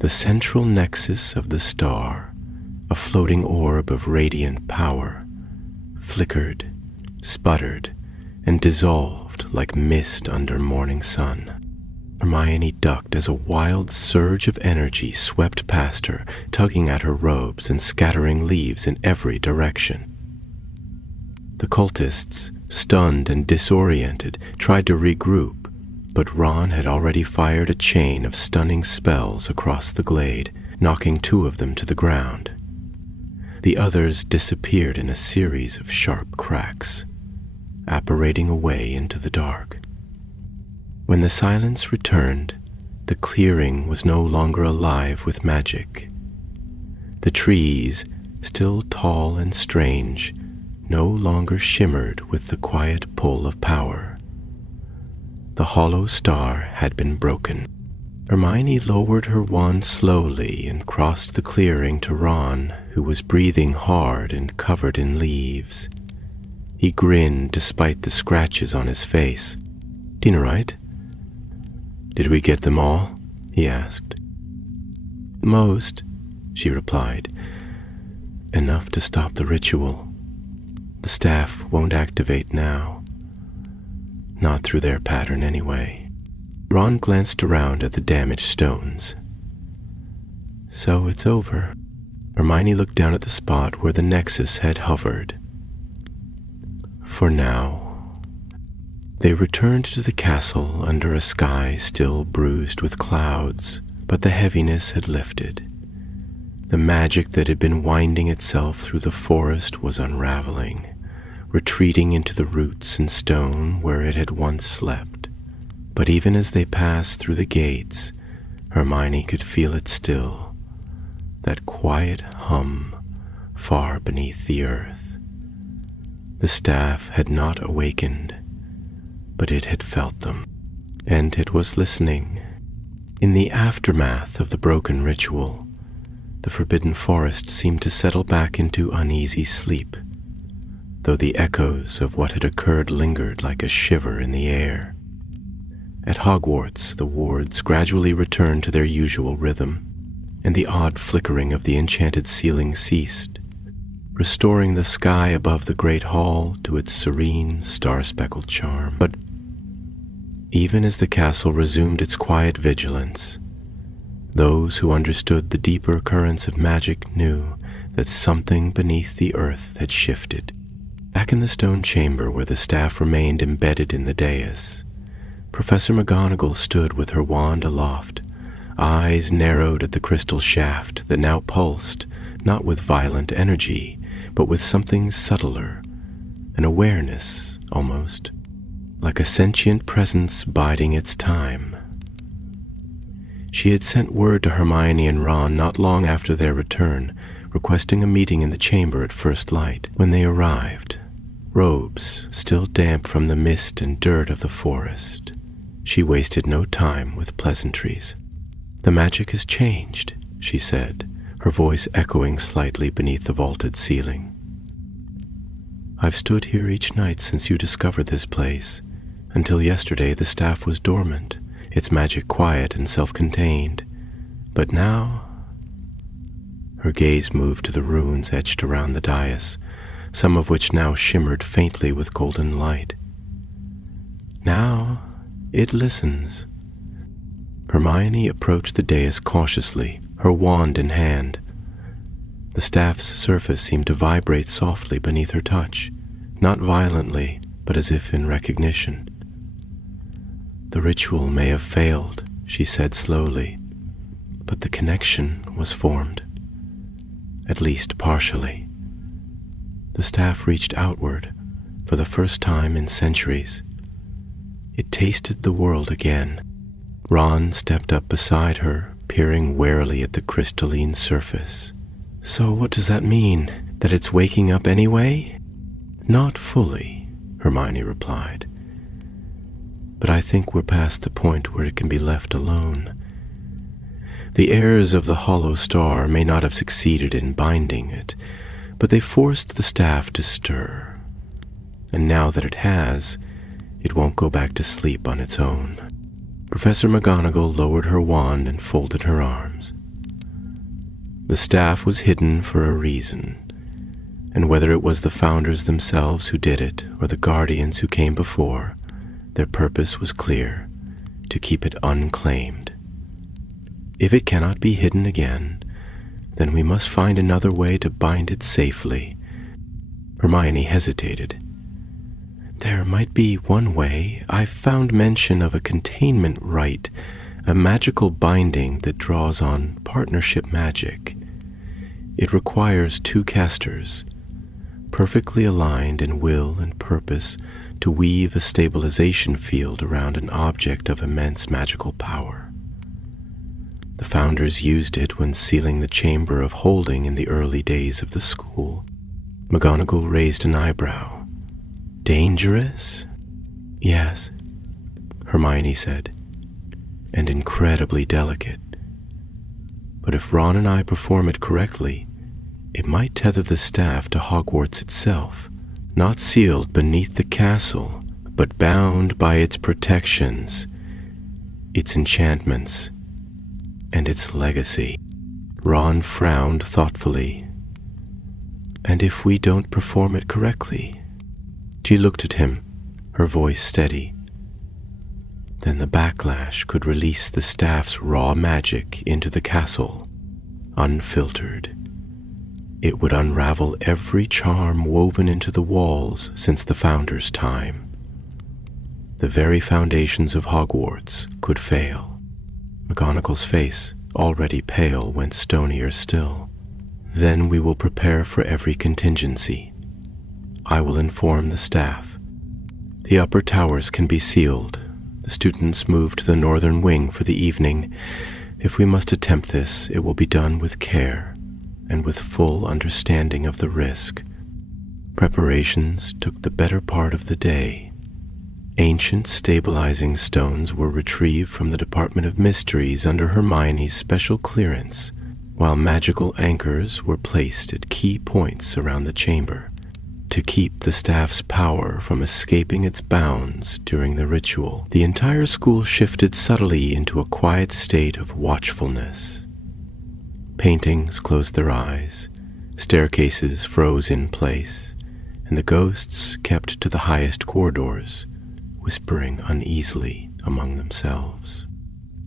The central nexus of the star, a floating orb of radiant power, flickered, sputtered, and dissolved like mist under morning sun. Hermione ducked as a wild surge of energy swept past her, tugging at her robes and scattering leaves in every direction. The cultists, stunned and disoriented, tried to regroup, but Ron had already fired a chain of stunning spells across the glade, knocking 2 of them to the ground. The others disappeared in a series of sharp cracks, apparating away into the dark. When the silence returned, the clearing was no longer alive with magic. The trees, still tall and strange, no longer shimmered with the quiet pull of power. The hollow star had been broken. Hermione lowered her wand slowly and crossed the clearing to Ron, who was breathing hard and covered in leaves. He grinned despite the scratches on his face. "Tina, right? Did we get them all?" he asked. "Most," she replied. "Enough to stop the ritual. The staff won't activate now. Not through their pattern anyway." Ron glanced around at the damaged stones. "So it's over." Hermione looked down at the spot where the nexus had hovered. "For now." They returned to the castle under a sky still bruised with clouds, but the heaviness had lifted. The magic that had been winding itself through the forest was unraveling, retreating into the roots and stone where it had once slept. But even as they passed through the gates, Hermione could feel it still, that quiet hum far beneath the earth. The staff had not awakened, but it had felt them, and it was listening. In the aftermath of the broken ritual, the forbidden forest seemed to settle back into uneasy sleep, though the echoes of what had occurred lingered like a shiver in the air. At Hogwarts, the wards gradually returned to their usual rhythm, and the odd flickering of the enchanted ceiling ceased, restoring the sky above the great hall to its serene, star-speckled charm. But even as the castle resumed its quiet vigilance, those who understood the deeper currents of magic knew that something beneath the earth had shifted. Back in the stone chamber where the staff remained embedded in the dais, Professor McGonagall stood with her wand aloft, eyes narrowed at the crystal shaft that now pulsed, not with violent energy, but with something subtler, an awareness, almost, like a sentient presence biding its time. She had sent word to Hermione and Ron not long after their return, requesting a meeting in the chamber at first light. When they arrived, robes still damp from the mist and dirt of the forest, she wasted no time with pleasantries. "The magic has changed," she said, her voice echoing slightly beneath the vaulted ceiling. "I've stood here each night since you discovered this place. Until yesterday the staff was dormant, its magic quiet and self-contained. But now—" Her gaze moved to the runes etched around the dais, some of which now shimmered faintly with golden light. "Now it listens." Hermione approached the dais cautiously, her wand in hand. The staff's surface seemed to vibrate softly beneath her touch, not violently, but as if in recognition. "The ritual may have failed," she said slowly, "but the connection was formed, at least partially." The staff reached outward for the first time in centuries. It tasted the world again. Ron stepped up beside her, peering warily at the crystalline surface. "So what does that mean? That it's waking up anyway?" "Not fully," Hermione replied. "But I think we're past the point where it can be left alone. The heirs of the hollow star may not have succeeded in binding it, but they forced the staff to stir. And now that it has, it won't go back to sleep on its own." Professor McGonagall lowered her wand and folded her arms. The staff was hidden for a reason, and whether it was the founders themselves who did it or the guardians who came before, their purpose was clear: to keep it unclaimed. If it cannot be hidden again, then we must find another way to bind it safely. Hermione hesitated. "There might be one way. I've found mention of a containment rite, a magical binding that draws on partnership magic. It requires 2 casters, perfectly aligned in will and purpose, to weave a stabilization field around an object of immense magical power. The founders used it when sealing the Chamber of Holding in the early days of the school." McGonagall raised an eyebrow. "Dangerous?" "Yes," Hermione said, "and incredibly delicate. But if Ron and I perform it correctly, it might tether the staff to Hogwarts itself, not sealed beneath the castle, but bound by its protections, its enchantments, and its legacy." Ron frowned thoughtfully. "And if we don't perform it correctly?" She looked at him, her voice steady. "Then the backlash could release the staff's raw magic into the castle, unfiltered. It would unravel every charm woven into the walls since the founders' time. The very foundations of Hogwarts could fail." McGonagall's face, already pale, went stonier still. "Then we will prepare for every contingency. I will inform the staff. The upper towers can be sealed. The students move to the northern wing for the evening. If we must attempt this, it will be done with care and with full understanding of the risk." Preparations took the better part of the day. Ancient stabilizing stones were retrieved from the Department of Mysteries under Hermione's special clearance, while magical anchors were placed at key points around the chamber. to keep the staff's power from escaping its bounds during the ritual. The entire school shifted subtly into a quiet state of watchfulness. Paintings closed their eyes, staircases froze in place, and the ghosts kept to the highest corridors, whispering uneasily among themselves.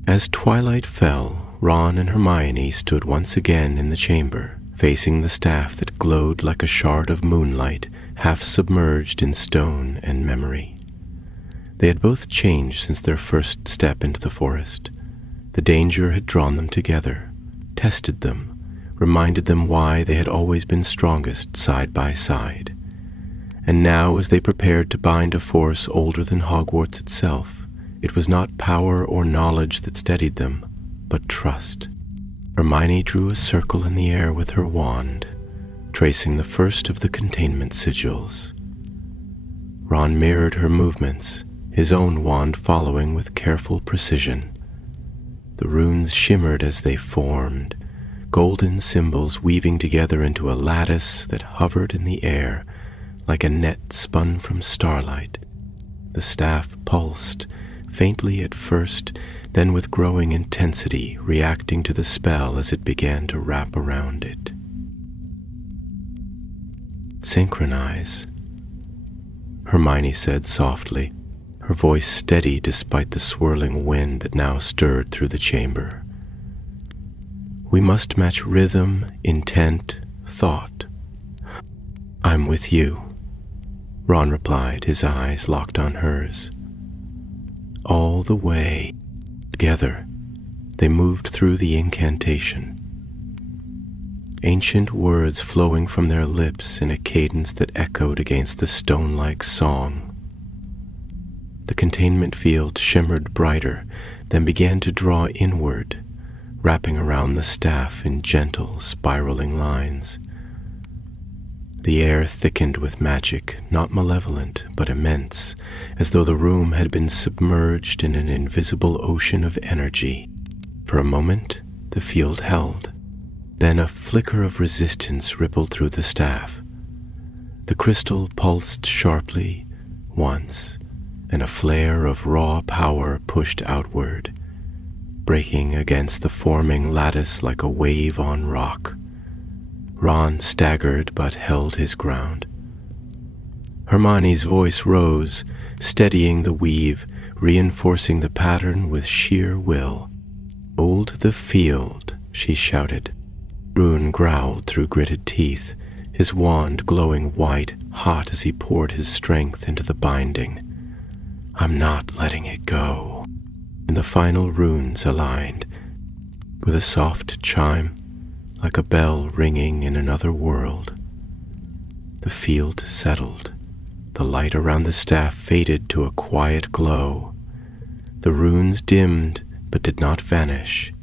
As twilight fell, Ron and Hermione stood once again in the chamber, facing the staff that glowed like a shard of moonlight, half submerged in stone and memory. They had both changed since their first step into the forest. The danger had drawn them together, tested them, reminded them why they had always been strongest side by side. And now, as they prepared to bind a force older than Hogwarts itself, it was not power or knowledge that steadied them, but trust. Hermione drew a circle in the air with her wand, tracing the first of the containment sigils. Ron mirrored her movements, his own wand following with careful precision. The runes shimmered as they formed, golden symbols weaving together into a lattice that hovered in the air like a net spun from starlight. The staff pulsed, faintly at first, then with growing intensity, reacting to the spell as it began to wrap around it. "Synchronize," Hermione said softly, her voice steady despite the swirling wind that now stirred through the chamber. "We must match rhythm, intent, thought." "I'm with you," Ron replied, his eyes locked on hers. All the way, together, they moved through the incantation, ancient words flowing from their lips in a cadence that echoed against the stone-like song. The containment field shimmered brighter, then began to draw inward, wrapping around the staff in gentle, spiraling lines. The air thickened with magic, not malevolent, but immense, as though the room had been submerged in an invisible ocean of energy. For a moment, the field held. Then a flicker of resistance rippled through the staff. The crystal pulsed sharply once, and a flare of raw power pushed outward, breaking against the forming lattice like a wave on rock. Ron staggered but held his ground. Hermione's voice rose, steadying the weave, reinforcing the pattern with sheer will. "Hold the field," she shouted. Rune growled through gritted teeth, his wand glowing white, hot as he poured his strength into the binding. "I'm not letting it go." And the final runes aligned. With a soft chime, like a bell ringing in another world, the field settled. The light around the staff faded to a quiet glow. The runes dimmed but did not vanish.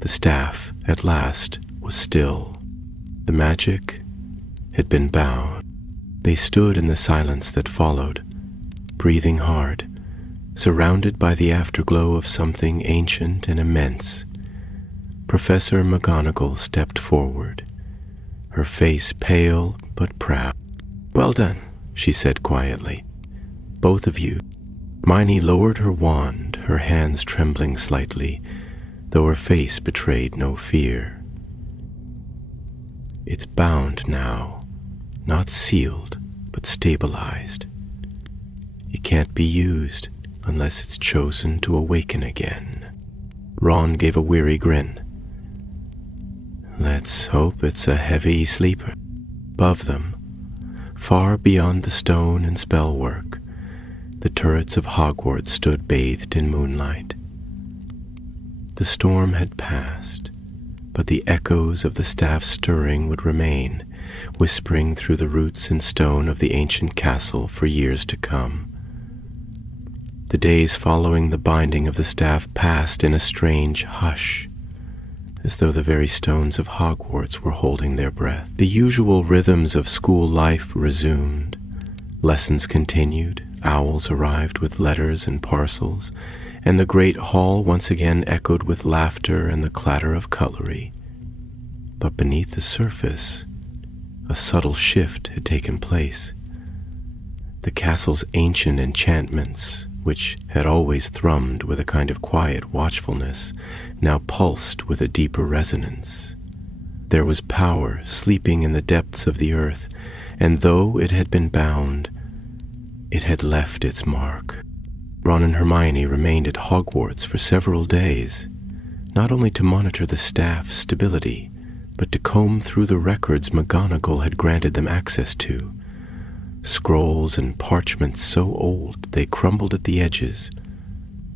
The staff, at last, was still. The magic had been bound. They stood in the silence that followed, breathing hard, surrounded by the afterglow of something ancient and immense. Professor McGonagall stepped forward, her face pale but proud. "Well done," she said quietly. "Both of you." Hermione lowered her wand, her hands trembling slightly, though her face betrayed no fear. "It's bound now, not sealed, but stabilized. It can't be used unless it's chosen to awaken again." Ron gave a weary grin. "Let's hope it's a heavy sleeper." Above them, far beyond the stone and spellwork, the turrets of Hogwarts stood bathed in moonlight. The storm had passed, but the echoes of the staff's stirring would remain, whispering through the roots and stone of the ancient castle for years to come. The days following the binding of the staff passed in a strange hush, as though the very stones of Hogwarts were holding their breath. The usual rhythms of school life resumed. Lessons continued, owls arrived with letters and parcels, and the great hall once again echoed with laughter and the clatter of cutlery. But beneath the surface, A subtle shift had taken place. The castle's ancient enchantments, which had always thrummed with a kind of quiet watchfulness, now pulsed with a deeper resonance. There was power sleeping in the depths of the earth, and though it had been bound, it had left its mark. Ron and Hermione remained at Hogwarts for several days, not only to monitor the staff's stability, but to comb through the records McGonagall had granted them access to. Scrolls and parchments so old they crumbled at the edges,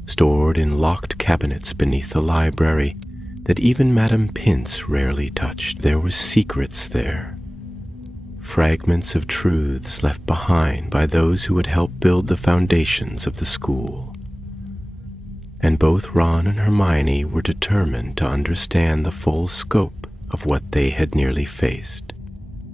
stored in locked cabinets beneath the library that even Madame Pince rarely touched. There were secrets there, fragments of truths left behind by those who had helped build the foundations of the school. And both Ron and Hermione were determined to understand the full scope of what they had nearly faced.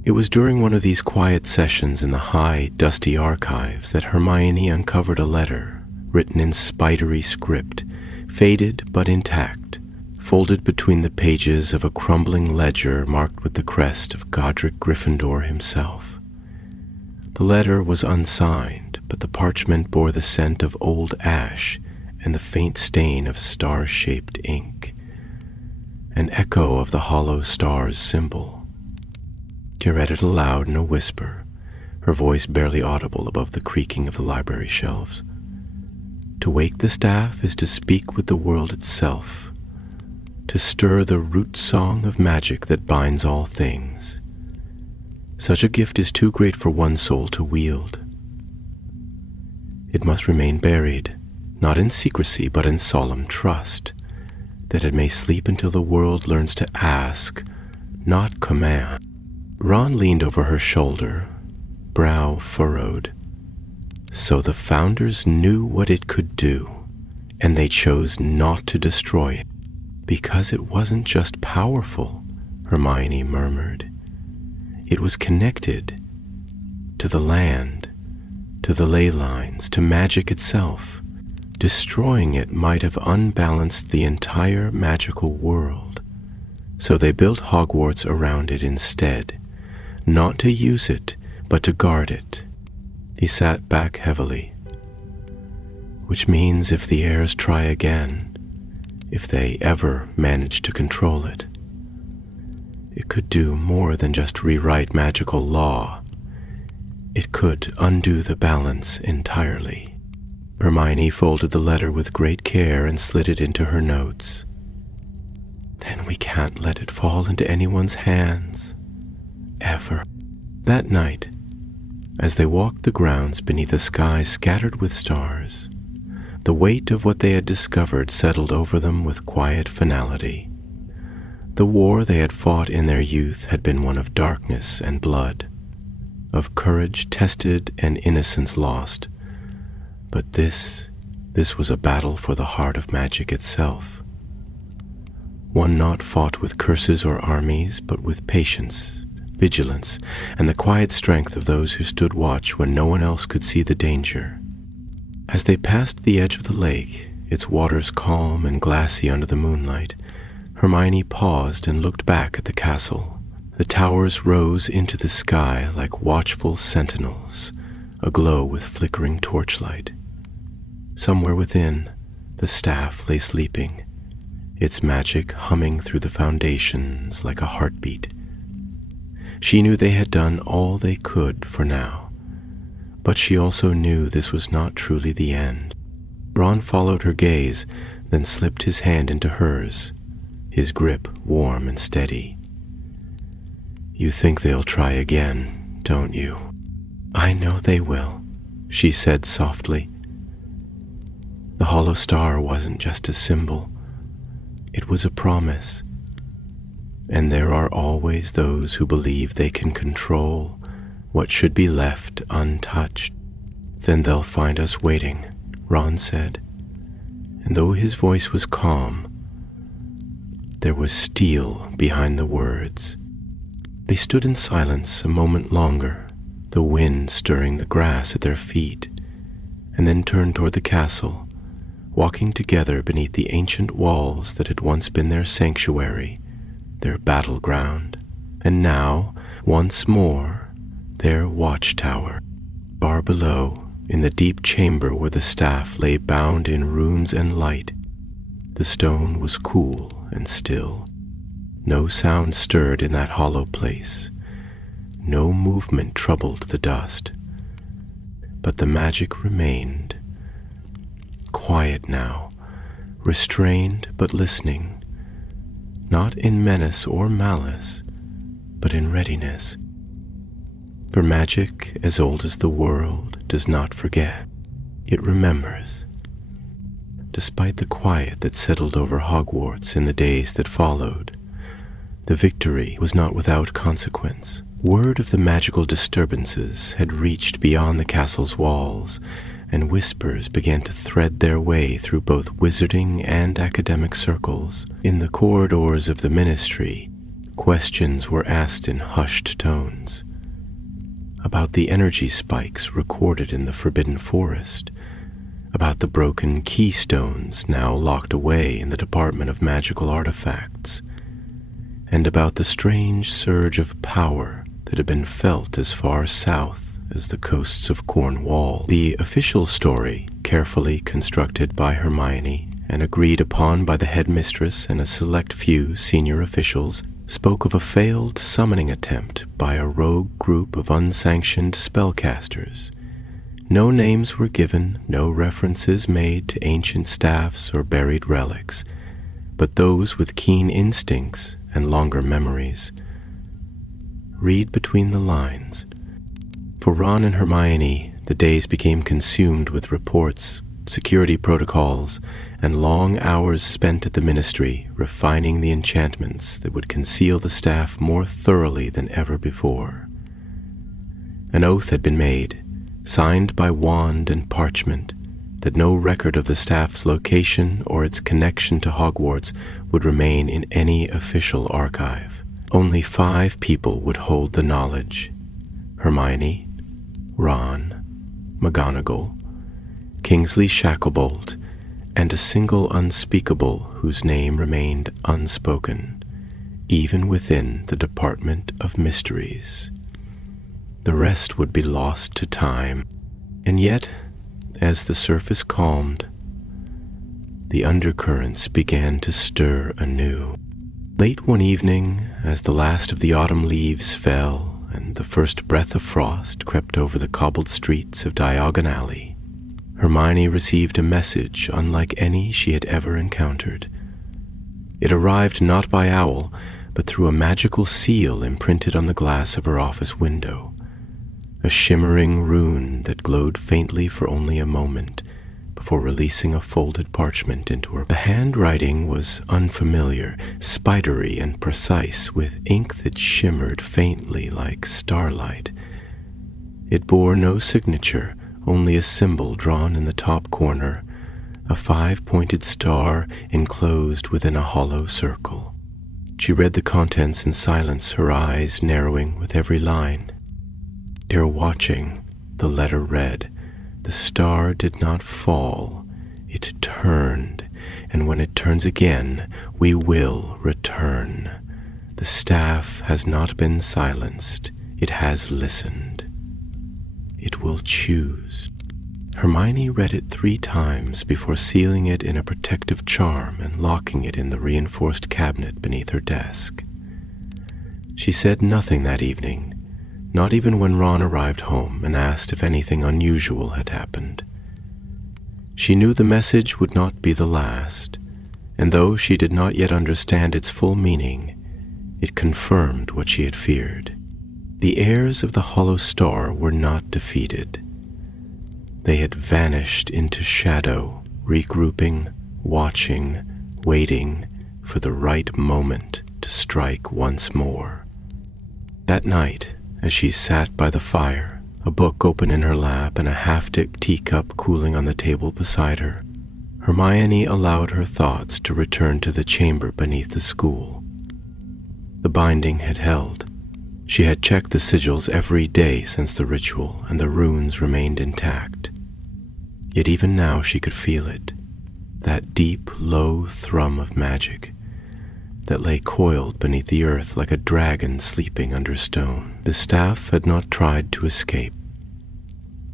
It was during one of these quiet sessions in the high, dusty archives that Hermione uncovered a letter written in spidery script, faded but intact, folded between the pages of a crumbling ledger marked with the crest of Godric Gryffindor himself. The letter was unsigned, but the parchment bore the scent of old ash and the faint stain of star-shaped ink, an echo of the hollow star's symbol. She read it aloud in a whisper, her voice barely audible above the creaking of the library shelves. To wake the staff is to speak with the world itself, to stir the root song of magic that binds all things. Such a gift is too great for one soul to wield. It must remain buried, not in secrecy but in solemn trust, that it may sleep until the world learns to ask, not command. Ron leaned over her shoulder, brow furrowed. So the founders knew what it could do, and they chose not to destroy it, because it wasn't just powerful, Hermione murmured. It was connected to the land, to the ley lines, to magic itself. Destroying it might have unbalanced the entire magical world. So they built Hogwarts around it instead, not to use it, but to guard it. He sat back heavily. Which means if the heirs try again, if they ever manage to control it, it could do more than just rewrite magical law. It could undo the balance entirely. Hermione folded the letter with great care and slid it into her notes. Then we can't let it fall into anyone's hands. Ever. That night, as they walked the grounds beneath a sky scattered with stars, the weight of what they had discovered settled over them with quiet finality. The war they had fought in their youth had been one of darkness and blood, of courage tested and innocence lost. But this was a battle for the heart of magic itself. One not fought with curses or armies, but with patience, vigilance, and the quiet strength of those who stood watch when no one else could see the danger. As they passed the edge of the lake, its waters calm and glassy under the moonlight, Hermione paused and looked back at the castle. The towers rose into the sky like watchful sentinels, aglow with flickering torchlight. Somewhere within, the staff lay sleeping, its magic humming through the foundations like a heartbeat. She knew they had done all they could for now, but she also knew this was not truly the end. Ron followed her gaze, then slipped his hand into hers, his grip warm and steady. You think they'll try again, don't you? I know they will, she said softly. The hollow star wasn't just a symbol, it was a promise. And there are always those who believe they can control what should be left untouched. Then they'll find us waiting, Ron said. And though his voice was calm, there was steel behind the words. They stood in silence a moment longer, the wind stirring the grass at their feet, and then turned toward the castle, walking together beneath the ancient walls that had once been their sanctuary, their battleground, and now, once more their watchtower. Far below, in the deep chamber where the staff lay bound in runes and light, the stone was cool and still. No sound stirred in that hollow place. No movement troubled the dust. But the magic remained. Quiet now, restrained but listening, not in menace or malice, but in readiness. For magic, as old as the world, does not forget. It remembers. Despite the quiet that settled over Hogwarts in the days that followed, the victory was not without consequence. Word of the magical disturbances had reached beyond the castle's walls, and whispers began to thread their way through both wizarding and academic circles. In the corridors of the ministry, questions were asked in hushed tones about the energy spikes recorded in the Forbidden Forest, about the broken keystones now locked away in the Department of Magical Artifacts, and about the strange surge of power that had been felt as far south as the coasts of Cornwall. The official story, carefully constructed by Hermione and agreed upon by the headmistress and a select few senior officials, spoke of a failed summoning attempt by a rogue group of unsanctioned spellcasters. No names were given, no references made to ancient staffs or buried relics, but those with keen instincts and longer memories. Read between the lines. For Ron and Hermione, the days became consumed with reports, security protocols, and long hours spent at the ministry refining the enchantments that would conceal the staff more thoroughly than ever before. An oath had been made, signed by wand and parchment, that no record of the staff's location or its connection to Hogwarts would remain in any official archive. Only 5 people would hold the knowledge: Hermione, Ron, McGonagall, Kingsley Shacklebolt, and a single unspeakable whose name remained unspoken, even within the Department of Mysteries. The rest would be lost to time, and yet, as the surface calmed, the undercurrents began to stir anew. Late one evening, as the last of the autumn leaves fell and the first breath of frost crept over the cobbled streets of Diagon Alley, Hermione received a message unlike any she had ever encountered. It arrived not by owl, but through a magical seal imprinted on the glass of her office window, a shimmering rune that glowed faintly for only a moment before releasing a folded parchment into her. The handwriting was unfamiliar, spidery and precise, with ink that shimmered faintly like starlight. It bore no signature, only a symbol drawn in the top corner, a 5-pointed star enclosed within a hollow circle. She read the contents in silence, her eyes narrowing with every line. "They're watching," the letter read. "The star did not fall, it turned, and when it turns again, we will return. The staff has not been silenced, it has listened. It will choose." Hermione read it 3 times before sealing it in a protective charm and locking it in the reinforced cabinet beneath her desk. She said nothing that evening, not even when Ron arrived home and asked if anything unusual had happened. She knew the message would not be the last, and though she did not yet understand its full meaning, it confirmed what she had feared. The heirs of the Hollow Star were not defeated. They had vanished into shadow, regrouping, watching, waiting for the right moment to strike once more. That night, as she sat by the fire, a book open in her lap and a half-dipped teacup cooling on the table beside her, Hermione allowed her thoughts to return to the chamber beneath the school. The binding had held. She had checked the sigils every day since the ritual, and the runes remained intact. Yet even now she could feel it, that deep, low thrum of magic. that lay coiled beneath the earth like a dragon sleeping under stone. The staff had not tried to escape,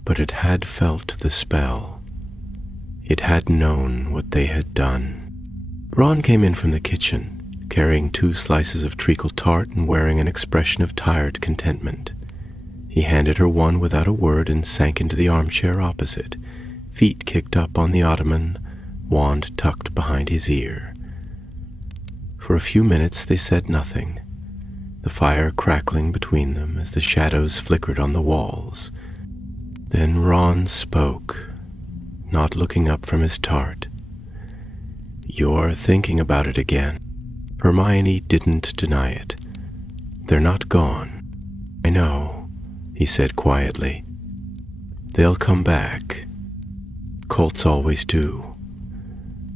but it had felt the spell. It had known what they had done. Ron came in from the kitchen, carrying 2 slices of treacle tart and wearing an expression of tired contentment. He handed her one without a word and sank into the armchair opposite, feet kicked up on the ottoman, wand tucked behind his ear. For a few minutes they said nothing, the fire crackling between them as the shadows flickered on the walls. Then Ron spoke, not looking up from his tart. "You're thinking about it again." Hermione didn't deny it. "They're not gone." "I know," he said quietly. "They'll come back. Cults always do.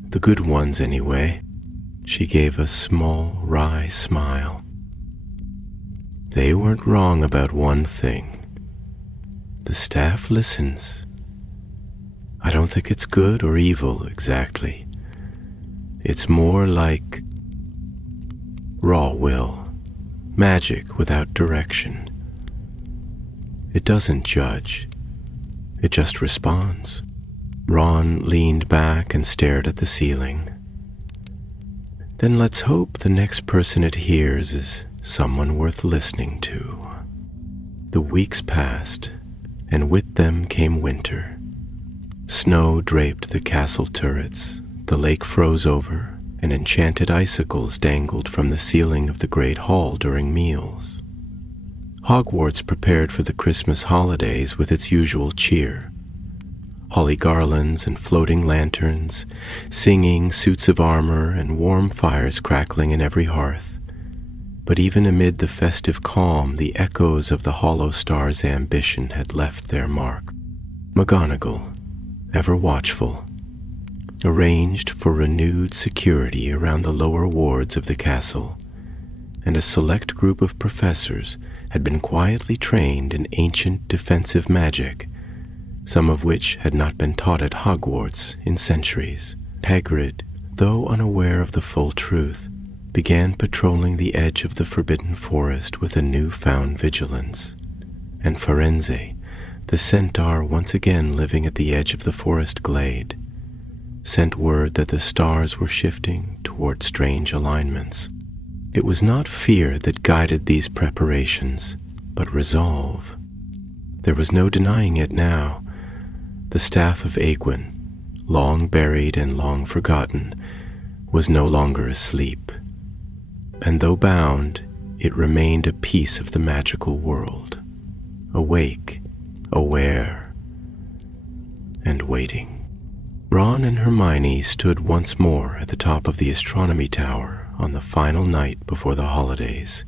The good ones, anyway." She gave a small, wry smile. "They weren't wrong about one thing. The staff listens. I don't think it's good or evil exactly. It's more like raw will, magic without direction. It doesn't judge. It just responds." Ron leaned back and stared at the ceiling. "Then let's hope the next person it hears is someone worth listening to." The weeks passed, and with them came winter. Snow draped the castle turrets, the lake froze over, and enchanted icicles dangled from the ceiling of the great hall during meals. Hogwarts prepared for the Christmas holidays with its usual cheer. Holly garlands and floating lanterns, singing suits of armor and warm fires crackling in every hearth. But even amid the festive calm, the echoes of the Hollow Star's ambition had left their mark. McGonagall, ever watchful, arranged for renewed security around the lower wards of the castle, and a select group of professors had been quietly trained in ancient defensive magic, some of which had not been taught at Hogwarts in centuries. Hagrid, though unaware of the full truth, began patrolling the edge of the Forbidden Forest with a new-found vigilance, and Firenze, the centaur once again living at the edge of the forest glade, sent word that the stars were shifting toward strange alignments. It was not fear that guided these preparations, but resolve. There was no denying it now. The staff of Aegwyn, long buried and long forgotten, was no longer asleep, and though bound, it remained a piece of the magical world, awake, aware, and waiting. Ron and Hermione stood once more at the top of the astronomy tower on the final night before the holidays,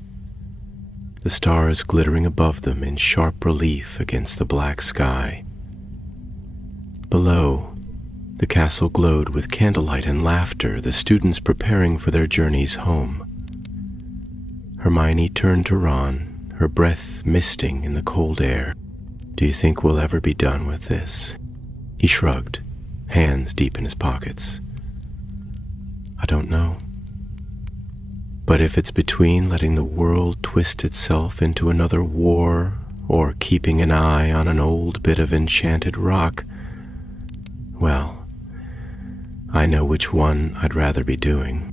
the stars glittering above them in sharp relief against the black sky. Below, the castle glowed with candlelight and laughter, the students preparing for their journeys home. Hermione turned to Ron, her breath misting in the cold air. "Do you think we'll ever be done with this?" He shrugged, hands deep in his pockets. "I don't know. But if it's between letting the world twist itself into another war or keeping an eye on an old bit of enchanted rock, well, I know which one I'd rather be doing."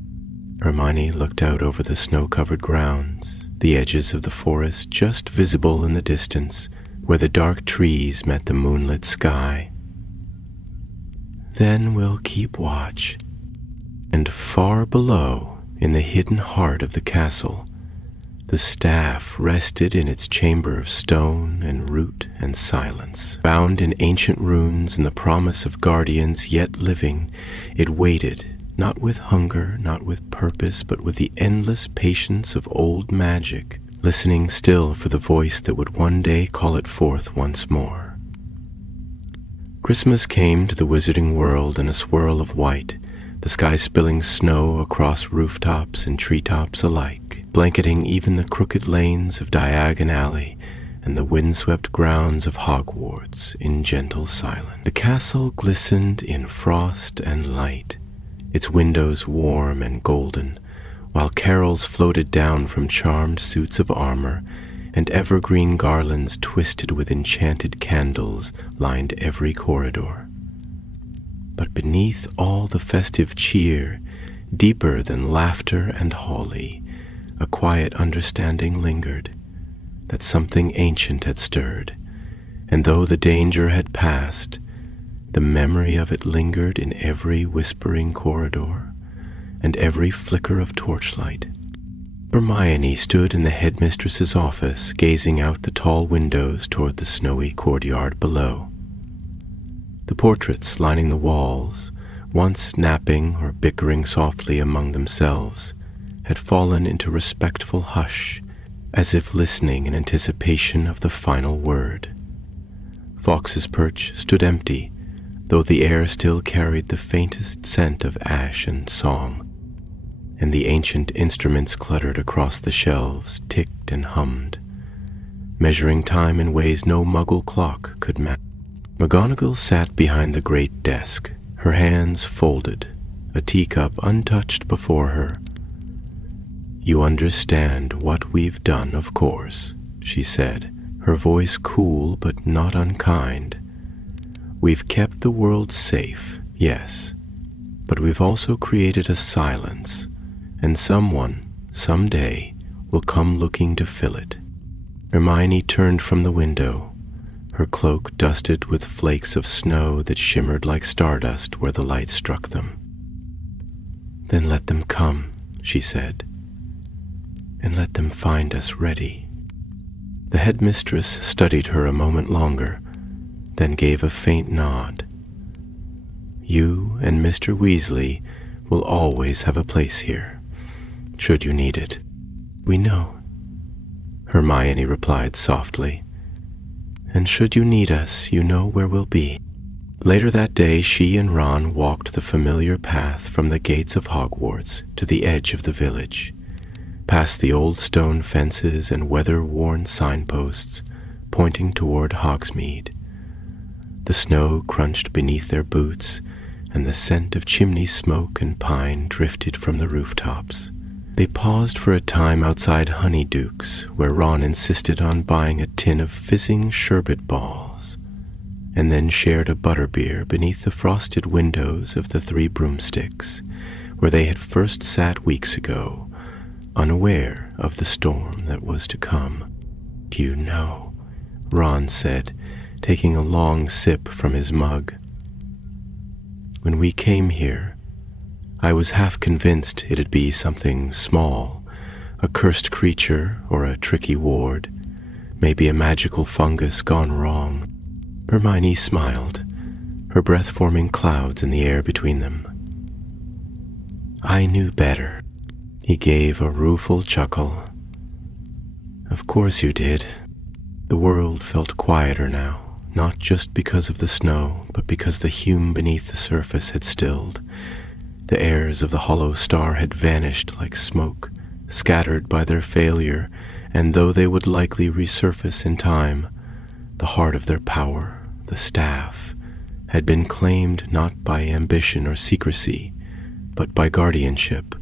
Hermione looked out over the snow-covered grounds, the edges of the forest just visible in the distance, where the dark trees met the moonlit sky. "Then we'll keep watch." And far below, in the hidden heart of the castle, the staff rested in its chamber of stone and root and silence. Bound in ancient runes and the promise of guardians yet living, it waited, not with hunger, not with purpose, but with the endless patience of old magic, listening still for the voice that would one day call it forth once more. Christmas came to the wizarding world in a swirl of white, the sky spilling snow across rooftops and treetops alike, blanketing even the crooked lanes of Diagon Alley and the windswept grounds of Hogwarts in gentle silence. The castle glistened in frost and light, its windows warm and golden, while carols floated down from charmed suits of armor, and evergreen garlands twisted with enchanted candles lined every corridor. But beneath all the festive cheer, deeper than laughter and holly, a quiet understanding lingered, that something ancient had stirred, and though the danger had passed, the memory of it lingered in every whispering corridor and every flicker of torchlight. Hermione stood in the headmistress's office, gazing out the tall windows toward the snowy courtyard below. The portraits lining the walls, once napping or bickering softly among themselves, had fallen into respectful hush, as if listening in anticipation of the final word. Fawkes's perch stood empty, though the air still carried the faintest scent of ash and song, and the ancient instruments cluttered across the shelves ticked and hummed, measuring time in ways no Muggle clock could match. McGonagall sat behind the great desk, her hands folded, a teacup untouched before her. "You understand what we've done, of course," she said, her voice cool but not unkind. "We've kept the world safe, yes, but we've also created a silence, and someone, someday, will come looking to fill it." Hermione turned from the window, her cloak dusted with flakes of snow that shimmered like stardust where the light struck them. "Then let them come," she said, "and let them find us ready." The headmistress studied her a moment longer, then gave a faint nod. "You and Mr. Weasley will always have a place here, should you need it." "We know," Hermione replied softly. "And should you need us, you know where we'll be." Later that day, she and Ron walked the familiar path from the gates of Hogwarts to the edge of the village, past the old stone fences and weather-worn signposts pointing toward Hogsmeade. The snow crunched beneath their boots, and the scent of chimney smoke and pine drifted from the rooftops. They paused for a time outside Honeyduke's, where Ron insisted on buying a tin of fizzing sherbet balls, and then shared a butterbeer beneath the frosted windows of the Three Broomsticks, where they had first sat weeks ago, unaware of the storm that was to come. "You know," Ron said, taking a long sip from his mug. "When we came here, I was half convinced it'd be something small, a cursed creature or a tricky ward, maybe a magical fungus gone wrong." Hermione smiled, her breath forming clouds in the air between them. "I knew better." He gave a rueful chuckle. "Of course you did." The world felt quieter now, not just because of the snow, but because the hume beneath the surface had stilled. The heirs of the hollow star had vanished like smoke, scattered by their failure, and though they would likely resurface in time, the heart of their power, the staff, had been claimed not by ambition or secrecy, but by guardianship.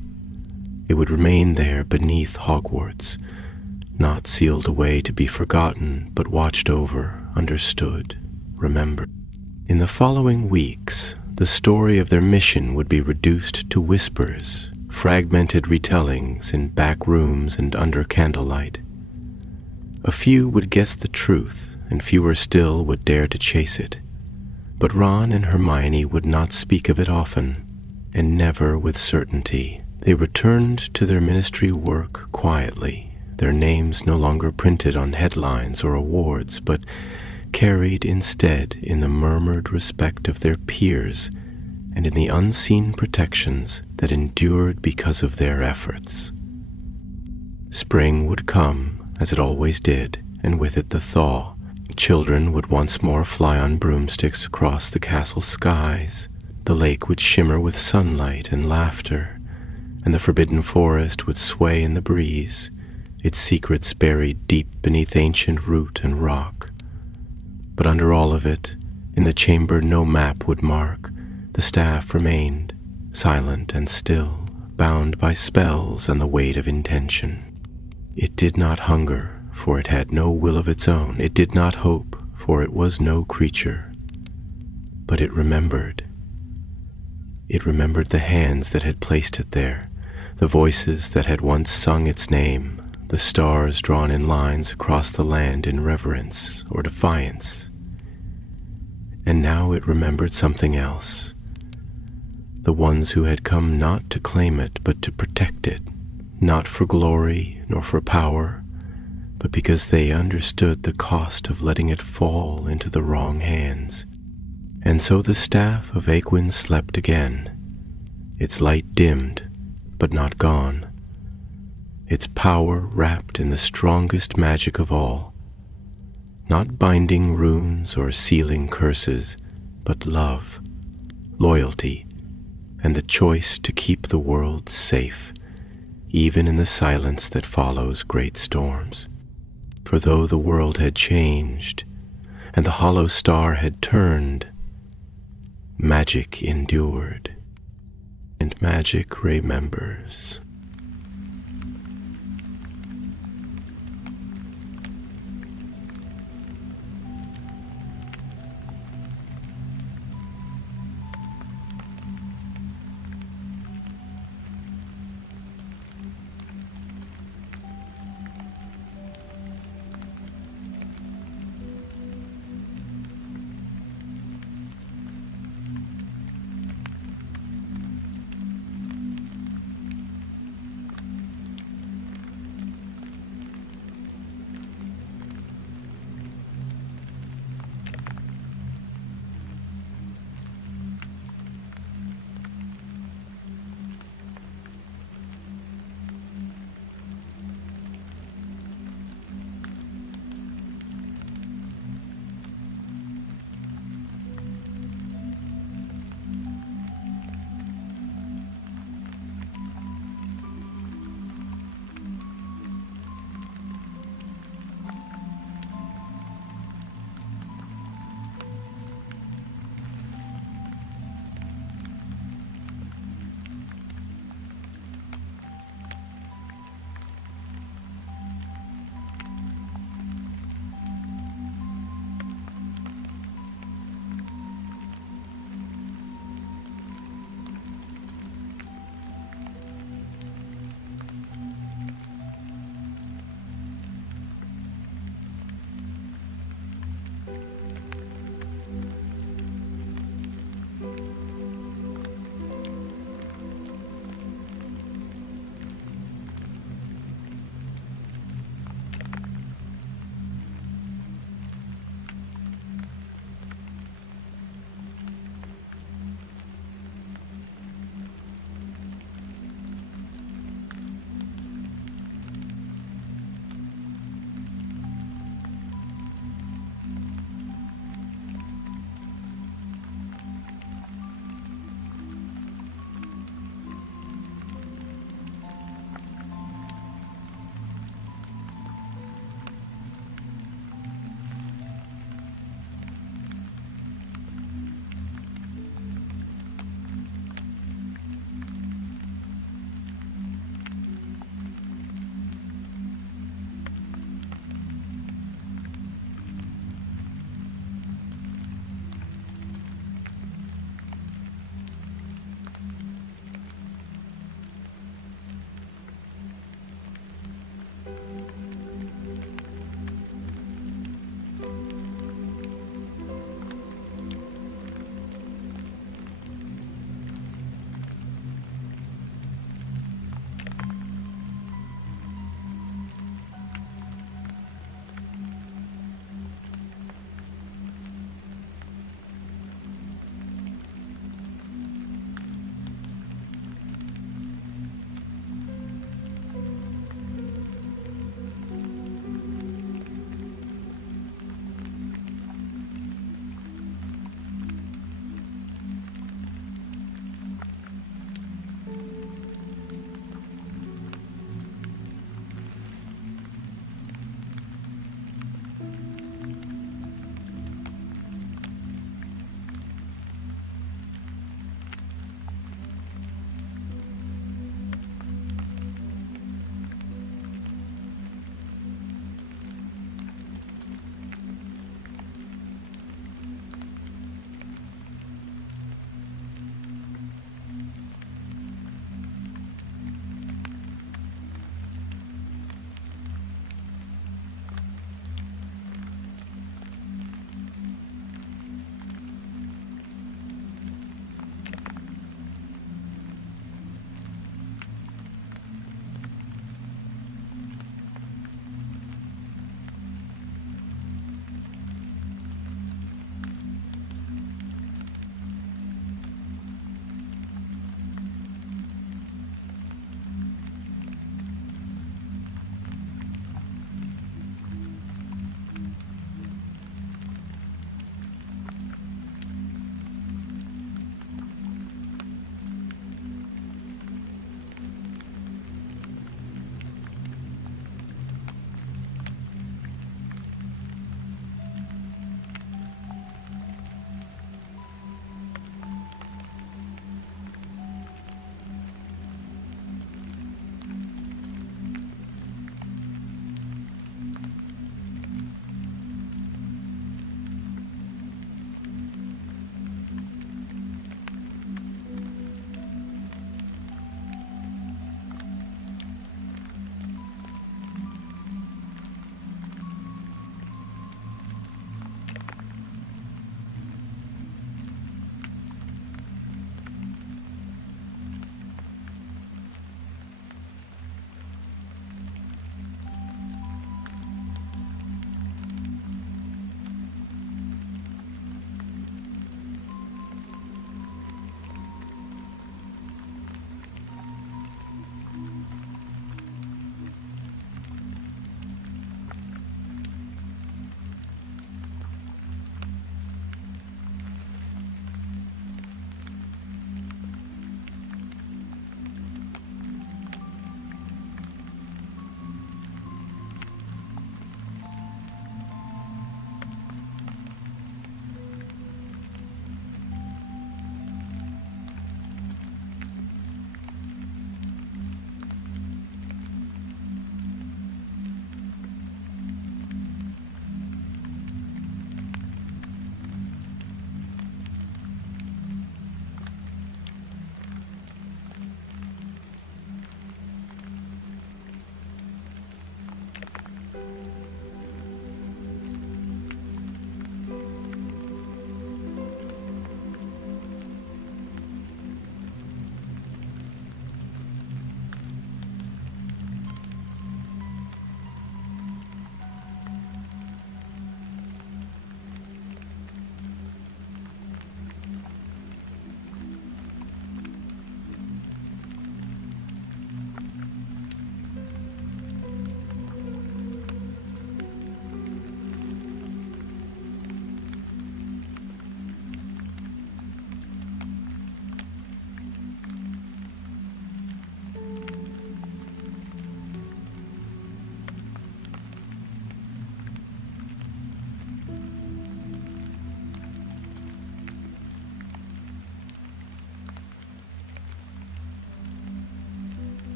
It would remain there beneath Hogwarts, not sealed away to be forgotten, but watched over, understood, remembered. In the following weeks, the story of their mission would be reduced to whispers, fragmented retellings in back rooms and under candlelight. A few would guess the truth, and fewer still would dare to chase it. But Ron and Hermione would not speak of it often, and never with certainty. They returned to their ministry work quietly, their names no longer printed on headlines or awards, but carried instead in the murmured respect of their peers and in the unseen protections that endured because of their efforts. Spring would come, as it always did, and with it the thaw. Children would once more fly on broomsticks across the castle skies. The lake would shimmer with sunlight and laughter, and the forbidden forest would sway in the breeze, its secrets buried deep beneath ancient root and rock. But under all of it, in the chamber no map would mark, the staff remained, silent and still, bound by spells and the weight of intention. It did not hunger, for it had no will of its own. It did not hope, for it was no creature. But it remembered. It remembered the hands that had placed it there, the voices that had once sung its name, the stars drawn in lines across the land in reverence or defiance. And now it remembered something else. The ones who had come not to claim it, but to protect it, not for glory nor for power, but because they understood the cost of letting it fall into the wrong hands. And so the staff of Egwin slept again, its light dimmed, but not gone, its power wrapped in the strongest magic of all, not binding runes or sealing curses, but love, loyalty, and the choice to keep the world safe, even in the silence that follows great storms. For though the world had changed, and the hollow star had turned, magic endured, and magic remembers.